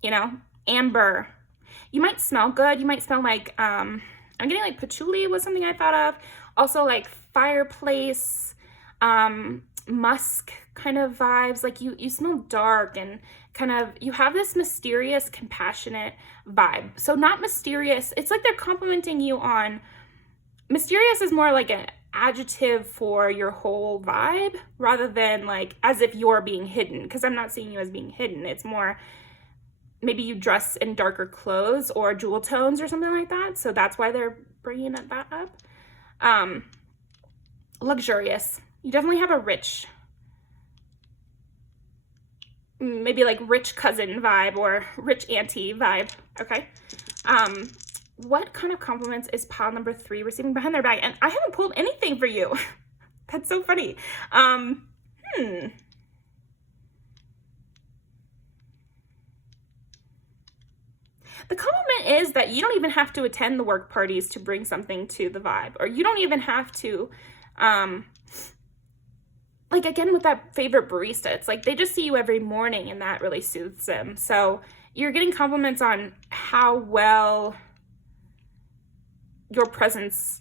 you know. Amber, you might smell good. You might smell like I'm getting like patchouli was something I thought of. Also like fireplace, musk kind of vibes. Like you smell dark and kind of, you have this mysterious, compassionate vibe. So not mysterious. It's like they're complimenting you on, mysterious is more like an adjective for your whole vibe rather than like as if you're being hidden, because I'm not seeing you as being hidden. It's more maybe you dress in darker clothes or jewel tones or something like that. So that's why they're bringing that up. Luxurious. You definitely have a rich, maybe like rich cousin vibe or rich auntie vibe. Okay. What kind of compliments is pile number 3 receiving behind their back? And I haven't pulled anything for you. That's so funny. The compliment is that you don't even have to attend the work parties to bring something to the vibe, or you don't even have to, like again with that favorite barista, it's like they just see you every morning and that really soothes them. So you're getting compliments on how well your presence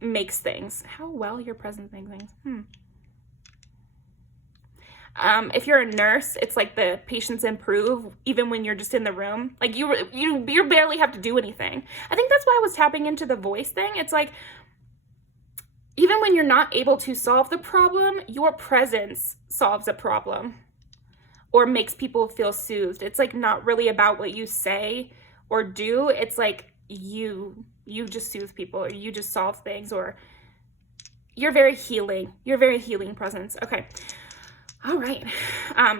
makes things. How well your presence makes things. If you're a nurse, it's like the patients improve even when you're just in the room. Like you barely have to do anything. I think that's why I was tapping into the voice thing. It's like even when you're not able to solve the problem, your presence solves a problem or makes people feel soothed. It's like not really about what you say or do. It's like you just soothe people, or you just solve things, or you're very healing. You're a very healing presence. Okay. All right.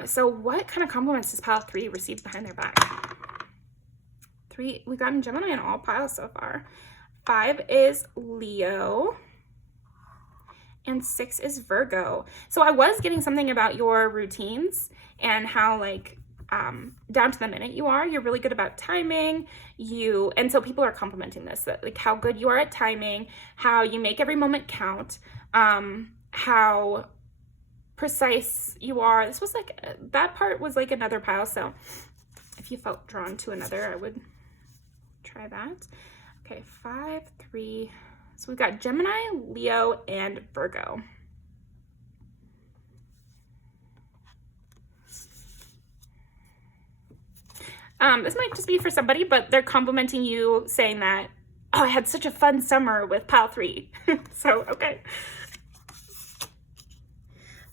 So what kind of compliments does pile 3 receive behind their back? 3, we've gotten Gemini in all piles so far. 5 is Leo. And 6 is Virgo. So I was getting something about your routines and how like down to the minute you are. You're really good about timing. And so people are complimenting this, that like how good you are at timing, how you make every moment count, how precise you are. This was like, that part was like another pile. So if you felt drawn to another, I would try that. Okay, 5, 3. So we've got Gemini, Leo, and Virgo. This might just be for somebody, but they're complimenting you, saying that, oh, I had such a fun summer with pile 3. So, okay.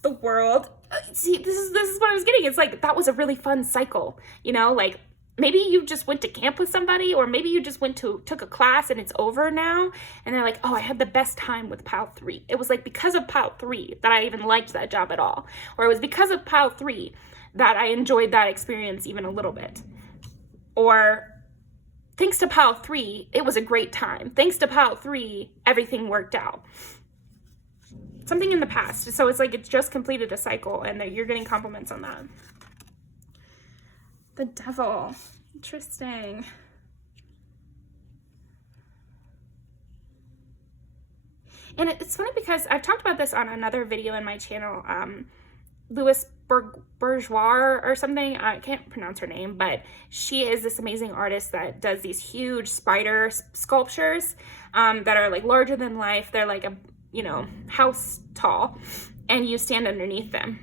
The World. See, this is what I was getting. It's like, that was a really fun cycle, you know, like maybe you just went to camp with somebody, or maybe you just took a class and it's over now. And they're like, oh, I had the best time with pile 3. It was like because of pile 3 that I even liked that job at all. Or it was because of pile 3 that I enjoyed that experience even a little bit. Or thanks to pile 3, it was a great time. Thanks to pile 3, everything worked out. Something in the past. So it's like it's just completed a cycle and you're getting compliments on that. The Devil. Interesting. And it's funny because I've talked about this on another video in my channel. Louis Bourgeois or something. I can't pronounce her name, but she is this amazing artist that does these huge spider sculptures that are like larger than life. They're like a, you know, house tall, and you stand underneath them.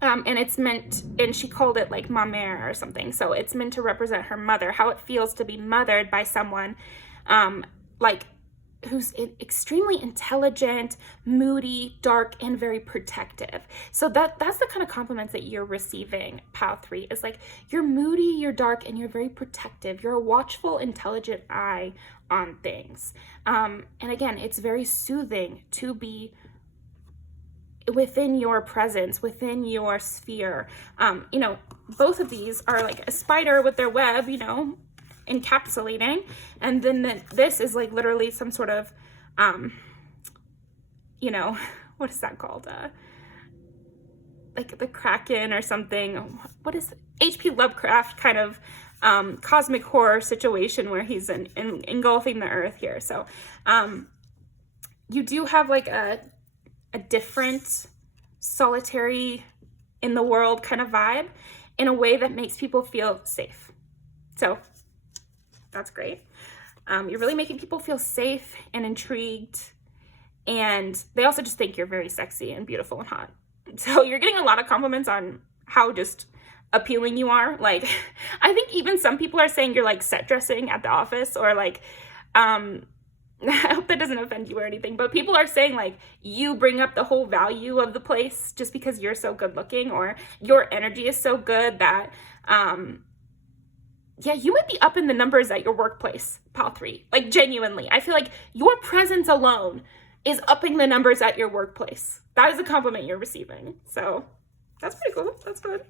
And it's meant, and she called it like ma mère or something. So it's meant to represent her mother, how it feels to be mothered by someone like who's extremely intelligent, moody, dark, and very protective. So that's the kind of compliments that you're receiving, pile 3, is like you're moody, you're dark, and you're very protective. You're a watchful, intelligent eye on things. And again, it's very soothing to be within your presence, within your sphere. You know, both of these are like a spider with their web, you know, encapsulating, and then this is like literally some sort of you know, what is that called, like the Kraken or something. What is H.P. Lovecraft kind of cosmic horror situation where he's engulfing the earth here. So you do have like a different solitary in the world kind of vibe in a way that makes people feel safe. So that's great. You're really making people feel safe and intrigued, and they also just think you're very sexy and beautiful and hot. So you're getting a lot of compliments on how just appealing you are. Like, I think even some people are saying you're like set dressing at the office, or like, I hope that doesn't offend you or anything, but people are saying like you bring up the whole value of the place just because you're so good looking, or your energy is so good that, yeah, you might be up in the numbers at your workplace, Pal 3. Like, genuinely, I feel like your presence alone is upping the numbers at your workplace. That is a compliment you're receiving. So that's pretty cool. That's good.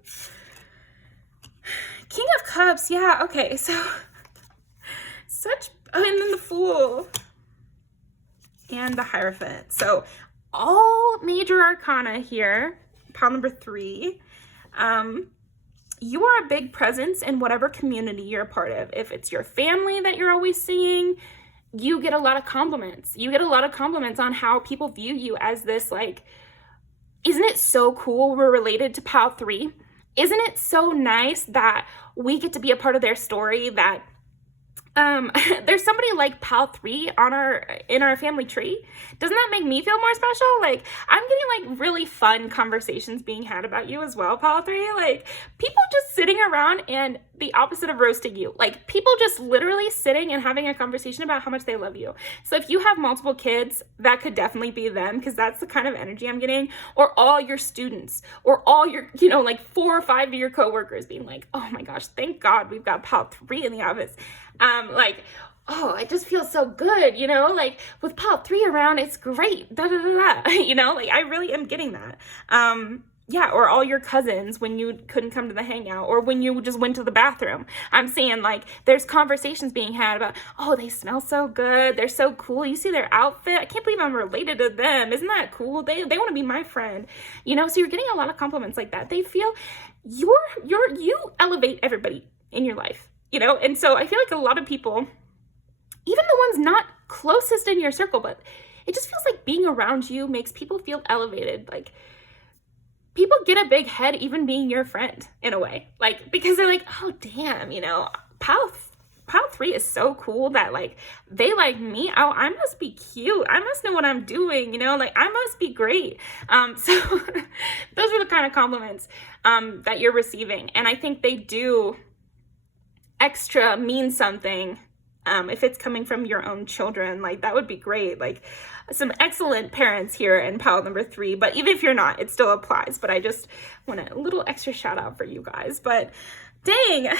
King of Cups. Yeah, okay. So and then the Fool and the Hierophant. So all major arcana here, pile number 3. You are a big presence in whatever community you're a part of. If it's your family that you're always seeing, you get a lot of compliments. You get a lot of compliments on how people view you as this, like, isn't it so cool we're related to Pal 3? Isn't it so nice that we get to be a part of their story, that there's somebody like Pal 3 in our family tree? Doesn't that make me feel more special? Like, I'm getting like really fun conversations being had about you as well, Pal 3. Like, people just sitting around and the opposite of roasting you. Like, people just literally sitting and having a conversation about how much they love you. So if you have multiple kids, that could definitely be them, because that's the kind of energy I'm getting. Or all your students, or all your, like 4 or 5 of your coworkers being like, oh my gosh, thank God we've got Pal 3 in the office. Like, oh, I just feel so good, like with Pal 3 around, it's great, da da da da, like I really am getting that. Yeah, or all your cousins when you couldn't come to the hangout, or when you just went to the bathroom. I'm seeing like there's conversations being had about, oh, they smell so good, they're so cool, you see their outfit, I can't believe I'm related to them, isn't that cool? They want to be my friend, so you're getting a lot of compliments like that. They feel you elevate everybody in your life. And so I feel like a lot of people, even the ones not closest in your circle, but it just feels like being around you makes people feel elevated. Like, people get a big head even being your friend in a way, like, because they're like, oh damn, Pal 3 is so cool that like they like me. Oh, I must be cute, I must know what I'm doing, like I must be great. So those are the kind of compliments that you're receiving, and I think they do extra mean something if it's coming from your own children. Like, that would be great. Like, some excellent parents here in pile number 3, but even if you're not, it still applies. But I just want a little extra shout out for you guys. But dang,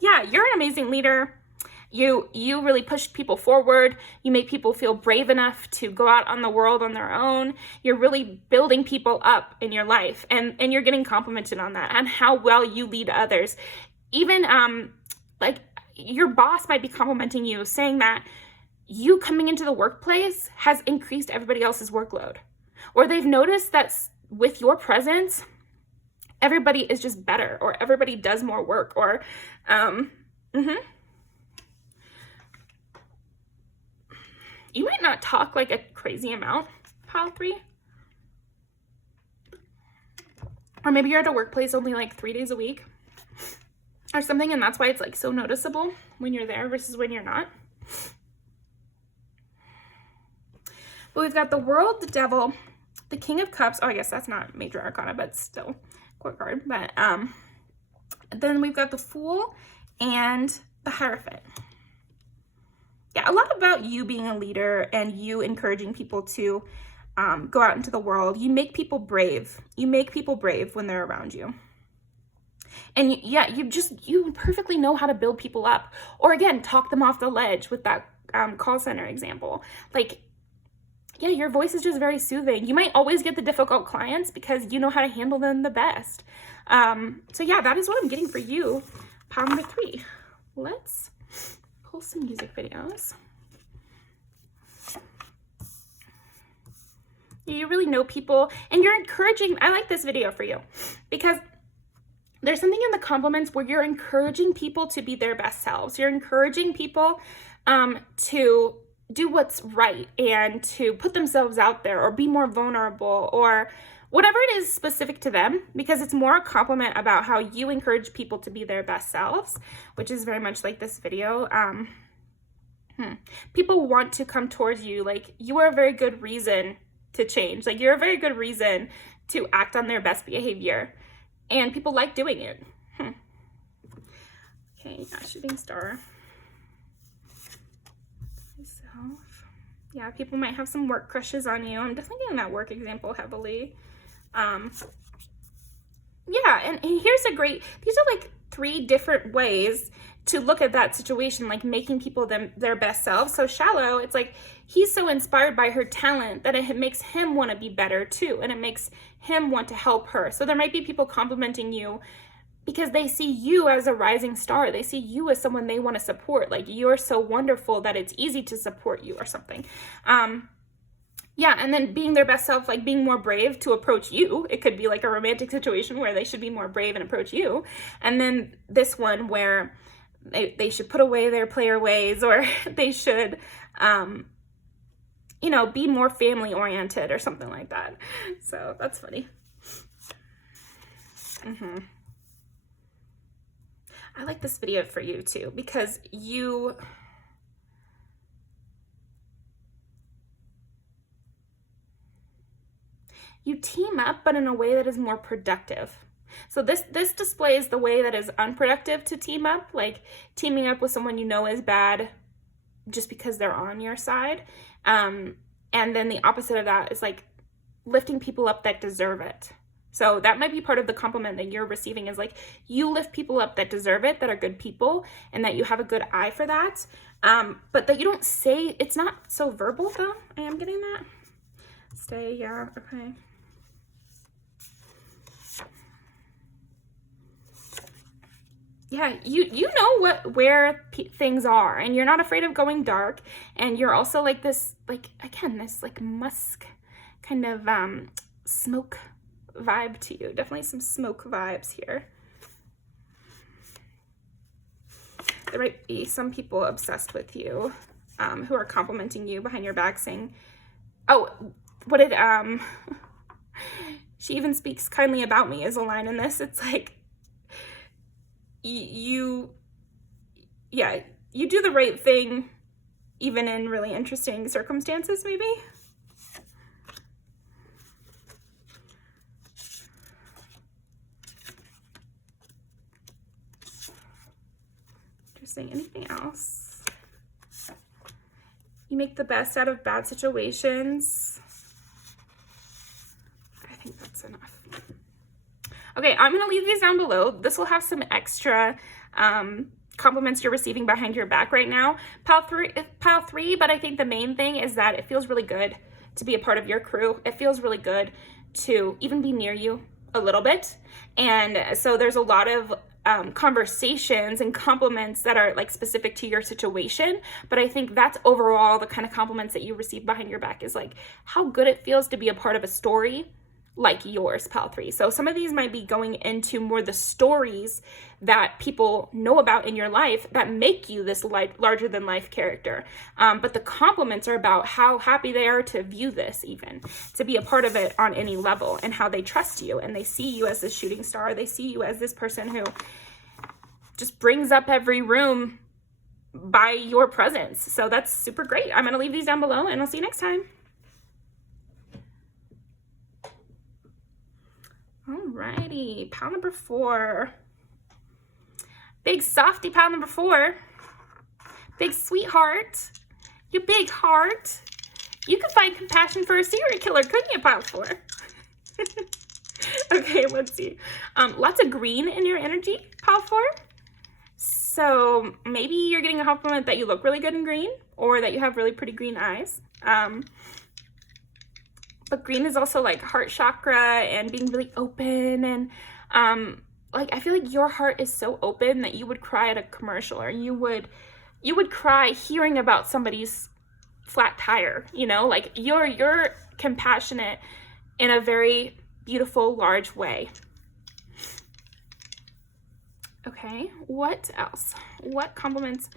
yeah, you're an amazing leader. You really push people forward. You make people feel brave enough to go out on the world on their own. You're really building people up in your life, and you're getting complimented on that, and how well you lead others. Even like, your boss might be complimenting you, saying that you coming into the workplace has increased everybody else's workload. Or they've noticed that with your presence, everybody is just better, or everybody does more work, or, You might not talk like a crazy amount, Pile 3. Or maybe you're at a workplace only like 3 days a week or something, and that's why it's like so noticeable when you're there versus when you're not. But we've got the World, the Devil, the King of Cups. Oh, I guess that's not major arcana, but still court card. But then we've got the Fool and the Hierophant. Yeah, a lot about you being a leader and you encouraging people to go out into the world. You make people brave. You make people brave when they're around you. And you perfectly know how to build people up. Or again, talk them off the ledge with that call center example. Like, yeah, your voice is just very soothing. You might always get the difficult clients because you know how to handle them the best. So yeah, that is what I'm getting for you. Pile number 3. Let's pull some music videos. You really know people and you're encouraging. I like this video for you because there's something in the compliments where you're encouraging people to be their best selves. You're encouraging people to do what's right and to put themselves out there or be more vulnerable or whatever it is specific to them, because it's more a compliment about how you encourage people to be their best selves, which is very much like this video. People want to come towards you. Like, you are a very good reason to change. Like, you're a very good reason to act on their best behavior, and people like doing it. Okay, yeah, shooting star. Myself. Yeah, people might have some work crushes on you. I'm definitely getting that work example heavily. Yeah, and here's a great, these are like 3 different ways to look at that situation, like making people their best selves. So Shallow, it's like he's so inspired by her talent that it makes him want to be better too, and it makes him want to help her. So there might be people complimenting you because they see you as a rising star. They see you as someone they want to support. Like, you're so wonderful that it's easy to support you or something. Yeah, and then being their best self, like being more brave to approach you. It could be like a romantic situation where they should be more brave and approach you. And then this one where they should put away their player ways, or they should, you know, be more family oriented or something like that. So that's funny. I like this video for you too, because you team up, but in a way that is more productive. So this displays the way that is unproductive to team up, like teaming up with someone you know is bad just because they're on your side. And then the opposite of that is like lifting people up that deserve it. So that might be part of the compliment that you're receiving, is like you lift people up that deserve it, that are good people, and that you have a good eye for that. But that you don't say, it's not so verbal though. I am getting that. Stay, yeah, okay. Yeah, you know where things are, and you're not afraid of going dark, and you're also like this, like, again, this like musk kind of smoke vibe to you. Definitely some smoke vibes here. There might be some people obsessed with you who are complimenting you behind your back, saying, oh, what did she even speaks kindly about me is a line in this. It's like, you do the right thing even in really interesting circumstances, maybe. Interesting. Anything else? You make the best out of bad situations. I think that's enough. Okay, I'm gonna leave these down below. This will have some extra compliments you're receiving behind your back right now. Pile three, but I think the main thing is that it feels really good to be a part of your crew. It feels really good to even be near you a little bit. And so there's a lot of conversations and compliments that are like specific to your situation. But I think that's overall the kind of compliments that you receive behind your back, is like how good it feels to be a part of a story like yours, Pile 3. So some of these might be going into more the stories that people know about in your life that make you this larger than life character. But the compliments are about how happy they are to view this, even to be a part of it on any level, and how they trust you and they see you as this shooting star. They see you as this person who just brings up every room by your presence. So that's super great. I'm going to leave these down below, and I'll see you next time. Alrighty, pile number 4. Big softy pile number 4. Big sweetheart. You big heart. You could find compassion for a serial killer, couldn't you, pile 4? Okay, let's see. Lots of green in your energy, pile 4. So maybe you're getting a compliment that you look really good in green, or that you have really pretty green eyes. But green is also like heart chakra and being really open, and like I feel like your heart is so open that you would cry at a commercial, or you would cry hearing about somebody's flat tire, you know, like you're compassionate in a very beautiful, large way. Okay, what else? What compliments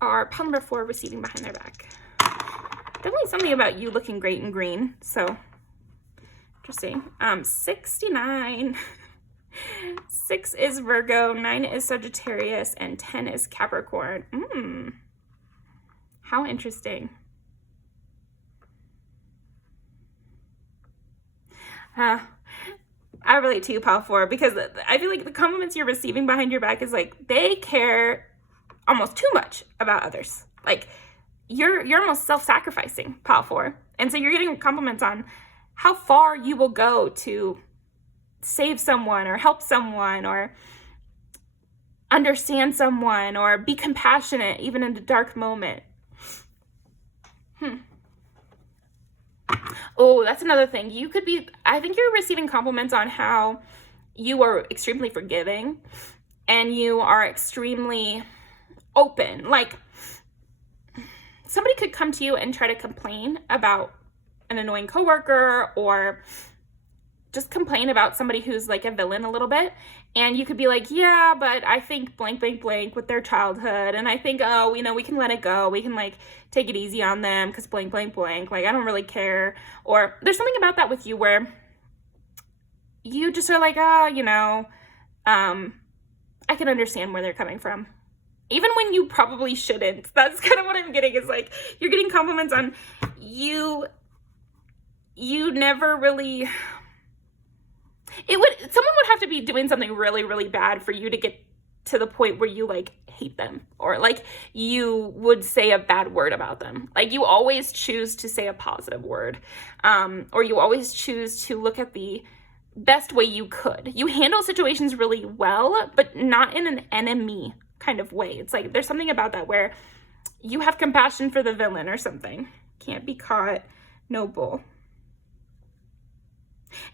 are pile number 4 receiving behind their back? Definitely something about you looking great in green. So interesting. 69. 6 is Virgo, 9 is Sagittarius, and 10 is Capricorn. How interesting. relate to you, Pal 4, because I feel like the compliments you're receiving behind your back is like, they care almost too much about others. Like, you're almost self-sacrificing, Pal 4. And so you're getting compliments on how far you will go to save someone or help someone or understand someone or be compassionate even in a dark moment. Oh, that's another thing. You could be, I think you're receiving compliments on how you are extremely forgiving and you are extremely open. Like, somebody could come to you and try to complain about an annoying coworker or just complain about somebody who's like a villain a little bit. And you could be like, yeah, but I think blank, blank, blank with their childhood. And I think, oh, you know, we can let it go. We can like take it easy on them because blank, blank, blank. Like, I don't really care. Or there's something about that with you where you just are like, you know, I can understand where they're coming from. Even when you probably shouldn't. That's kind of what I'm getting, is like, you're getting compliments on you never really, someone would have to be doing something really, really bad for you to get to the point where you like hate them, or like you would say a bad word about them. Like, you always choose to say a positive word, or you always choose to look at the best way you could. You handle situations really well, but not in an enemy kind of way. It's like, there's something about that where you have compassion for the villain or something. Can't be caught, no bull.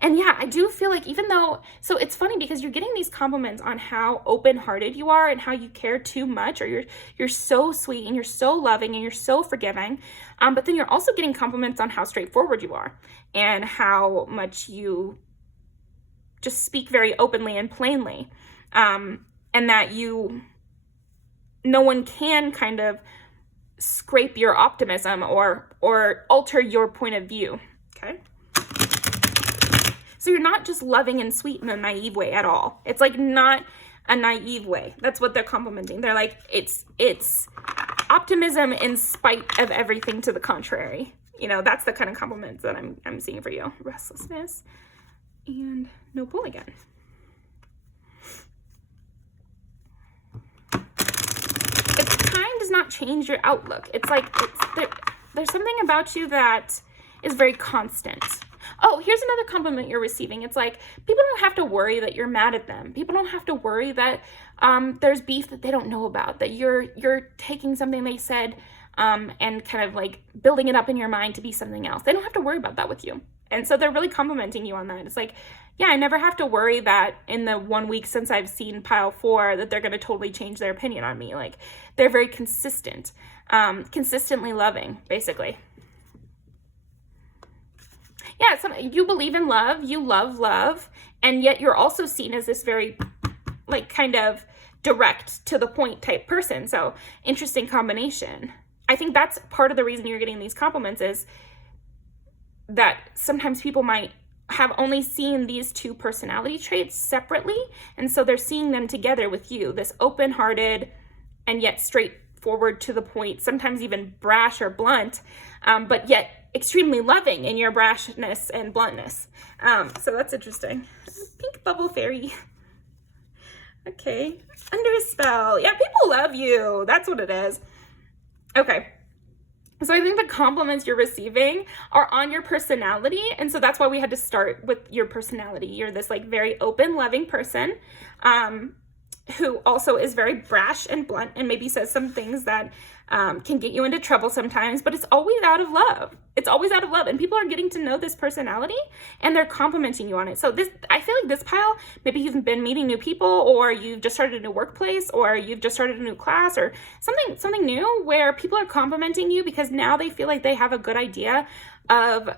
And yeah, I do feel like, even though, so it's funny because you're getting these compliments on how open-hearted you are and how you care too much, or you're so sweet and you're so loving and you're so forgiving. But then you're also getting compliments on how straightforward you are and how much you just speak very openly and plainly. And that no one can kind of scrape your optimism or alter your point of view. Okay. So you're not just loving and sweet in a naive way at all. It's like not a naive way. That's what they're complimenting. They're like, it's optimism in spite of everything to the contrary. You know, that's the kind of compliments that I'm seeing for you. Restlessness and no bull again. It's kind does not change your outlook. It's like, there's something about you that is very constant. Oh, here's another compliment you're receiving. It's like, people don't have to worry that you're mad at them. People don't have to worry that there's beef that they don't know about, that you're taking something they said and kind of like building it up in your mind to be something else. They don't have to worry about that with you. And so they're really complimenting you on that. It's like, yeah, I never have to worry that in the 1 week since I've seen pile 4 that they're going to totally change their opinion on me. Like, they're very consistent, consistently loving, basically. Yeah, you believe in love, you love love, and yet you're also seen as this very, like, kind of direct to the point type person. So, interesting combination. I think that's part of the reason you're getting these compliments, is that sometimes people might have only seen these two personality traits separately, and so they're seeing them together with you, this open-hearted and yet straightforward to the point, sometimes even brash or blunt, but yet extremely loving in your brashness and bluntness. So that's interesting. Pink bubble fairy. Okay. Under a spell. Yeah, people love you. That's what it is. Okay. So I think the compliments you're receiving are on your personality. And so that's why we had to start with your personality. You're this like very open, loving person who also is very brash and blunt and maybe says some things that can get you into trouble sometimes, but it's always out of love. It's always out of love. And people are getting to know this personality and they're complimenting you on it. So I feel like this pile, maybe you've been meeting new people, or you've just started a new workplace, or you've just started a new class, or something new where people are complimenting you because now they feel like they have a good idea of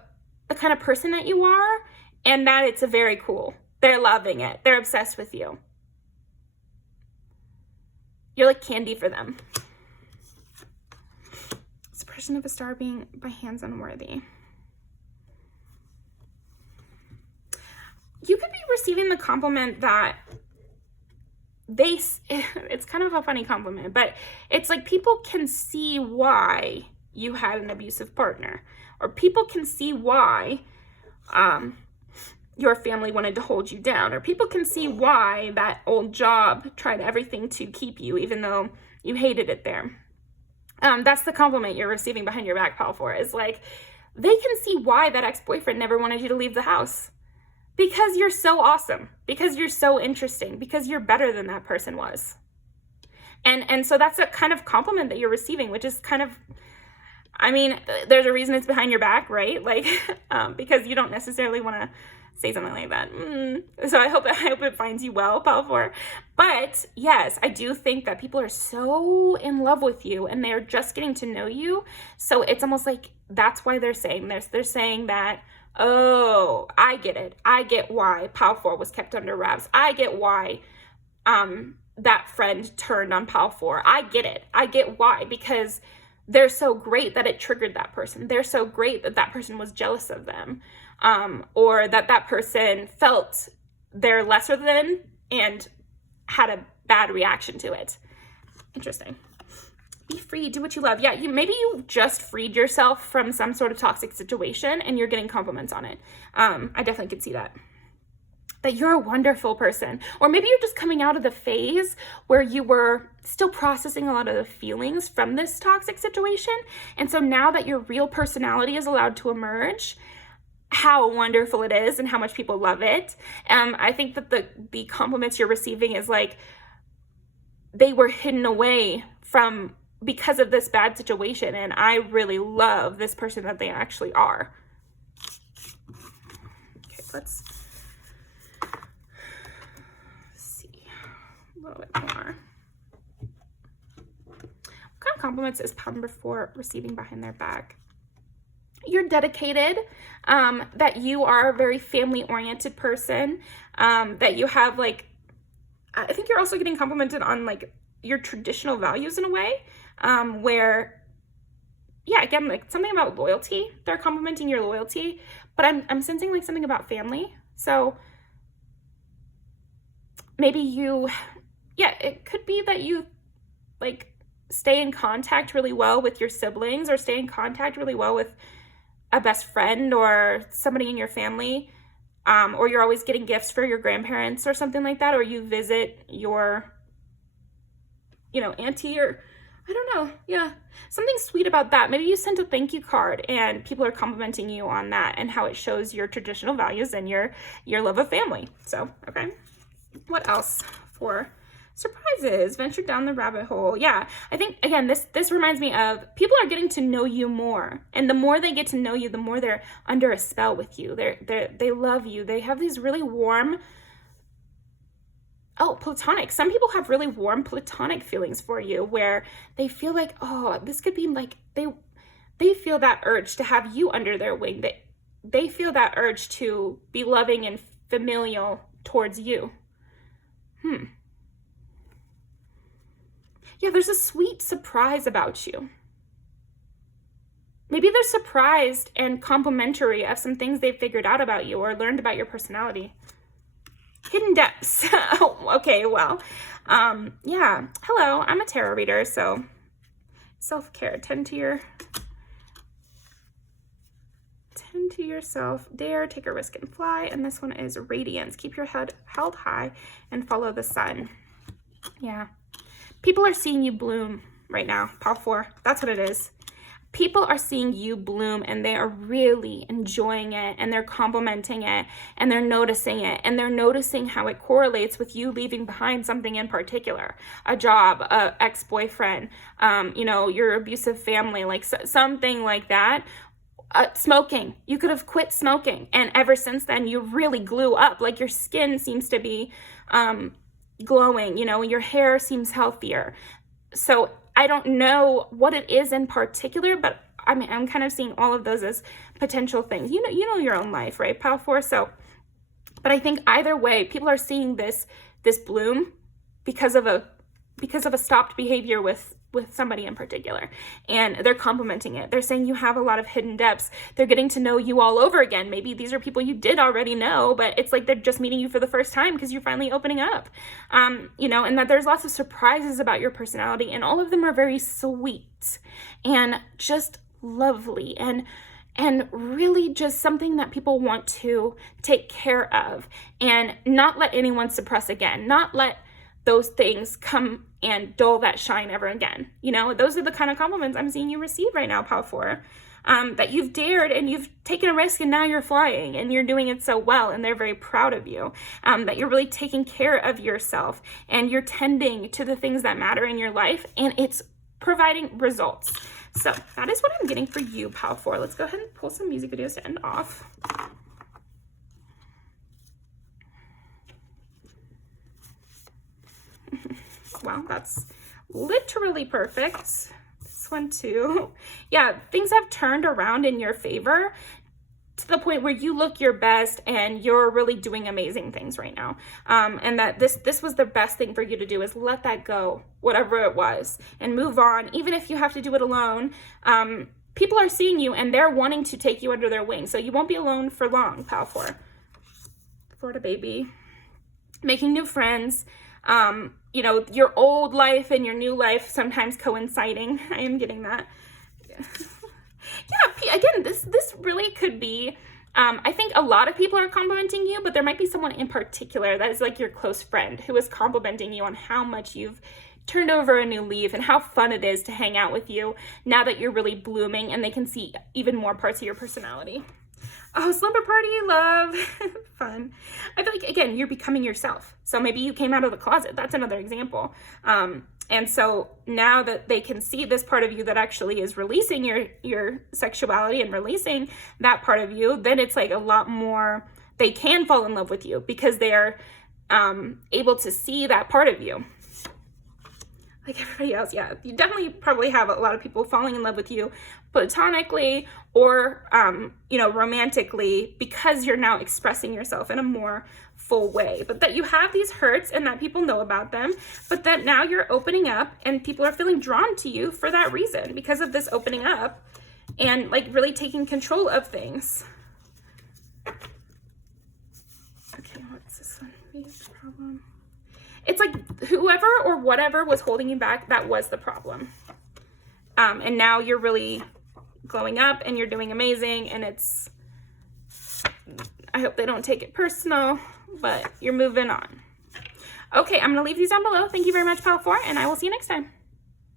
the kind of person that you are, and that it's very cool. They're loving it. They're obsessed with you. You're like candy for them. Suppression of a star being by hands unworthy. You could be receiving the compliment that it's kind of a funny compliment, but it's like people can see why you had an abusive partner, or people can see why your family wanted to hold you down, or people can see why that old job tried everything to keep you, even though you hated it there. That's the compliment you're receiving behind your back, pile 4, is like, they can see why that ex-boyfriend never wanted you to leave the house. Because you're so awesome, because you're so interesting, because you're better than that person was. And so that's a kind of compliment that you're receiving, which is kind of, I mean, there's a reason it's behind your back, right? Like, because you don't necessarily want to say something like that. So I hope it finds you well, pile 4. But yes, I do think that people are so in love with you and they're just getting to know you. So it's almost like that's why they're saying this. They're saying that, oh, I get it. I get why pile 4 was kept under wraps. I get why that friend turned on pile 4. I get it. I get why, because they're so great that it triggered that person. They're so great that that person was jealous of them. Or that person felt they're lesser than and had a bad reaction to it. Interesting. Be free, do what you love. Yeah, maybe you just freed yourself from some sort of toxic situation and you're getting compliments on it. I definitely could see that. That you're a wonderful person. Or maybe you're just coming out of the phase where you were still processing a lot of the feelings from this toxic situation. And so now that your real personality is allowed to emerge, how wonderful it is and how much people love it. I think that the compliments you're receiving is like, they were hidden away from because of this bad situation, and I really love this person that they actually are. Okay, let's see a little bit more. What kind of compliments is pile number 4 receiving behind their back? You're dedicated, that you are a very family-oriented person, that you have, like, I think you're also getting complimented on, like, your traditional values in a way, where, yeah, again, like, something about loyalty. They're complimenting your loyalty, but I'm sensing, like, something about family. So maybe it could be that you, like, stay in contact really well with your siblings, or stay in contact really well with a best friend or somebody in your family, or you're always getting gifts for your grandparents or something like that, or you visit your, auntie, or I don't know. Yeah, something sweet about that. Maybe you sent a thank you card and people are complimenting you on that and how it shows your traditional values and your love of family. So, okay. What else for surprises? Venture down the rabbit hole. Yeah, I think, again, this reminds me of people are getting to know you more. And the more they get to know you, the more they're under a spell with you. They love you. They have these really warm, platonic. Some people have really warm platonic feelings for you where they feel like, oh, this could be like, they feel that urge to have you under their wing. They feel that urge to be loving and familial towards you. Yeah, there's a sweet surprise about you. Maybe they're surprised and complimentary of some things they've figured out about you or learned about your personality. Hidden depths. Okay, well, yeah. Hello, I'm a tarot reader, so self-care. Tend to yourself. Dare, take a risk and fly. And this one is radiance. Keep your head held high and follow the sun. Yeah. People are seeing you bloom right now, pile 4. That's what it is. People are seeing you bloom and they are really enjoying it, and they're complimenting it, and they're noticing it, and they're noticing how it correlates with you leaving behind something in particular, a job, a ex-boyfriend, your abusive family, like something like that. Smoking. You could have quit smoking, and ever since then you really glue up. Like your skin seems to be glowing, your hair seems healthier. So I don't know what it is in particular, but I'm kind of seeing all of those as potential things. You know your own life, right, pile 4? So, but I think either way, people are seeing this bloom because of a stopped behavior with somebody in particular, and they're complimenting it. They're saying you have a lot of hidden depths. They're getting to know you all over again. Maybe these are people you did already know, but it's like they're just meeting you for the first time because you're finally opening up, and that there's lots of surprises about your personality, and all of them are very sweet and just lovely, and and really just something that people want to take care of and not let anyone suppress again, not let those things come and dull that shine ever again. You know, those are the kind of compliments I'm seeing you receive right now, Pile 4. That you've dared and you've taken a risk and now you're flying and you're doing it so well and they're very proud of you. That you're really taking care of yourself and you're tending to the things that matter in your life and it's providing results. So that is what I'm getting for you, Pile 4. Let's go ahead and pull some music videos to end off. Wow, that's literally perfect. This one too. Yeah, things have turned around in your favor to the point where you look your best and you're really doing amazing things right now. And that this was the best thing for you to do, is let that go, whatever it was, and move on. Even if you have to do it alone, people are seeing you and they're wanting to take you under their wing. So you won't be alone for long, Pile 4. Florida baby. Making new friends. You know, your old life and your new life sometimes coinciding. I am getting that. Yeah, again, this really could be, I think a lot of people are complimenting you, but there might be someone in particular that is like your close friend who is complimenting you on how much you've turned over a new leaf and how fun it is to hang out with you now that you're really blooming and they can see even more parts of your personality. Oh, slumber party, love, fun. I feel like, again, you're becoming yourself. So maybe you came out of the closet. That's another example. And so now that they can see this part of you that actually is releasing your sexuality and releasing that part of you, then it's like a lot more, they can fall in love with you because they're able to see that part of you. Like everybody else, yeah, you definitely probably have a lot of people falling in love with you platonically or, you know, romantically because you're now expressing yourself in a more full way. But that you have these hurts and that people know about them, but that now you're opening up and people are feeling drawn to you for that reason, because of this opening up and like really taking control of things. Okay, what's this one? Biggest problem. It's like whoever or whatever was holding you back, that was the problem. And now you're really glowing up and you're doing amazing, and it's, I hope they don't take it personal, but you're moving on. Okay, I'm going to leave these down below. Thank you very much, Pile 4, and I will see you next time.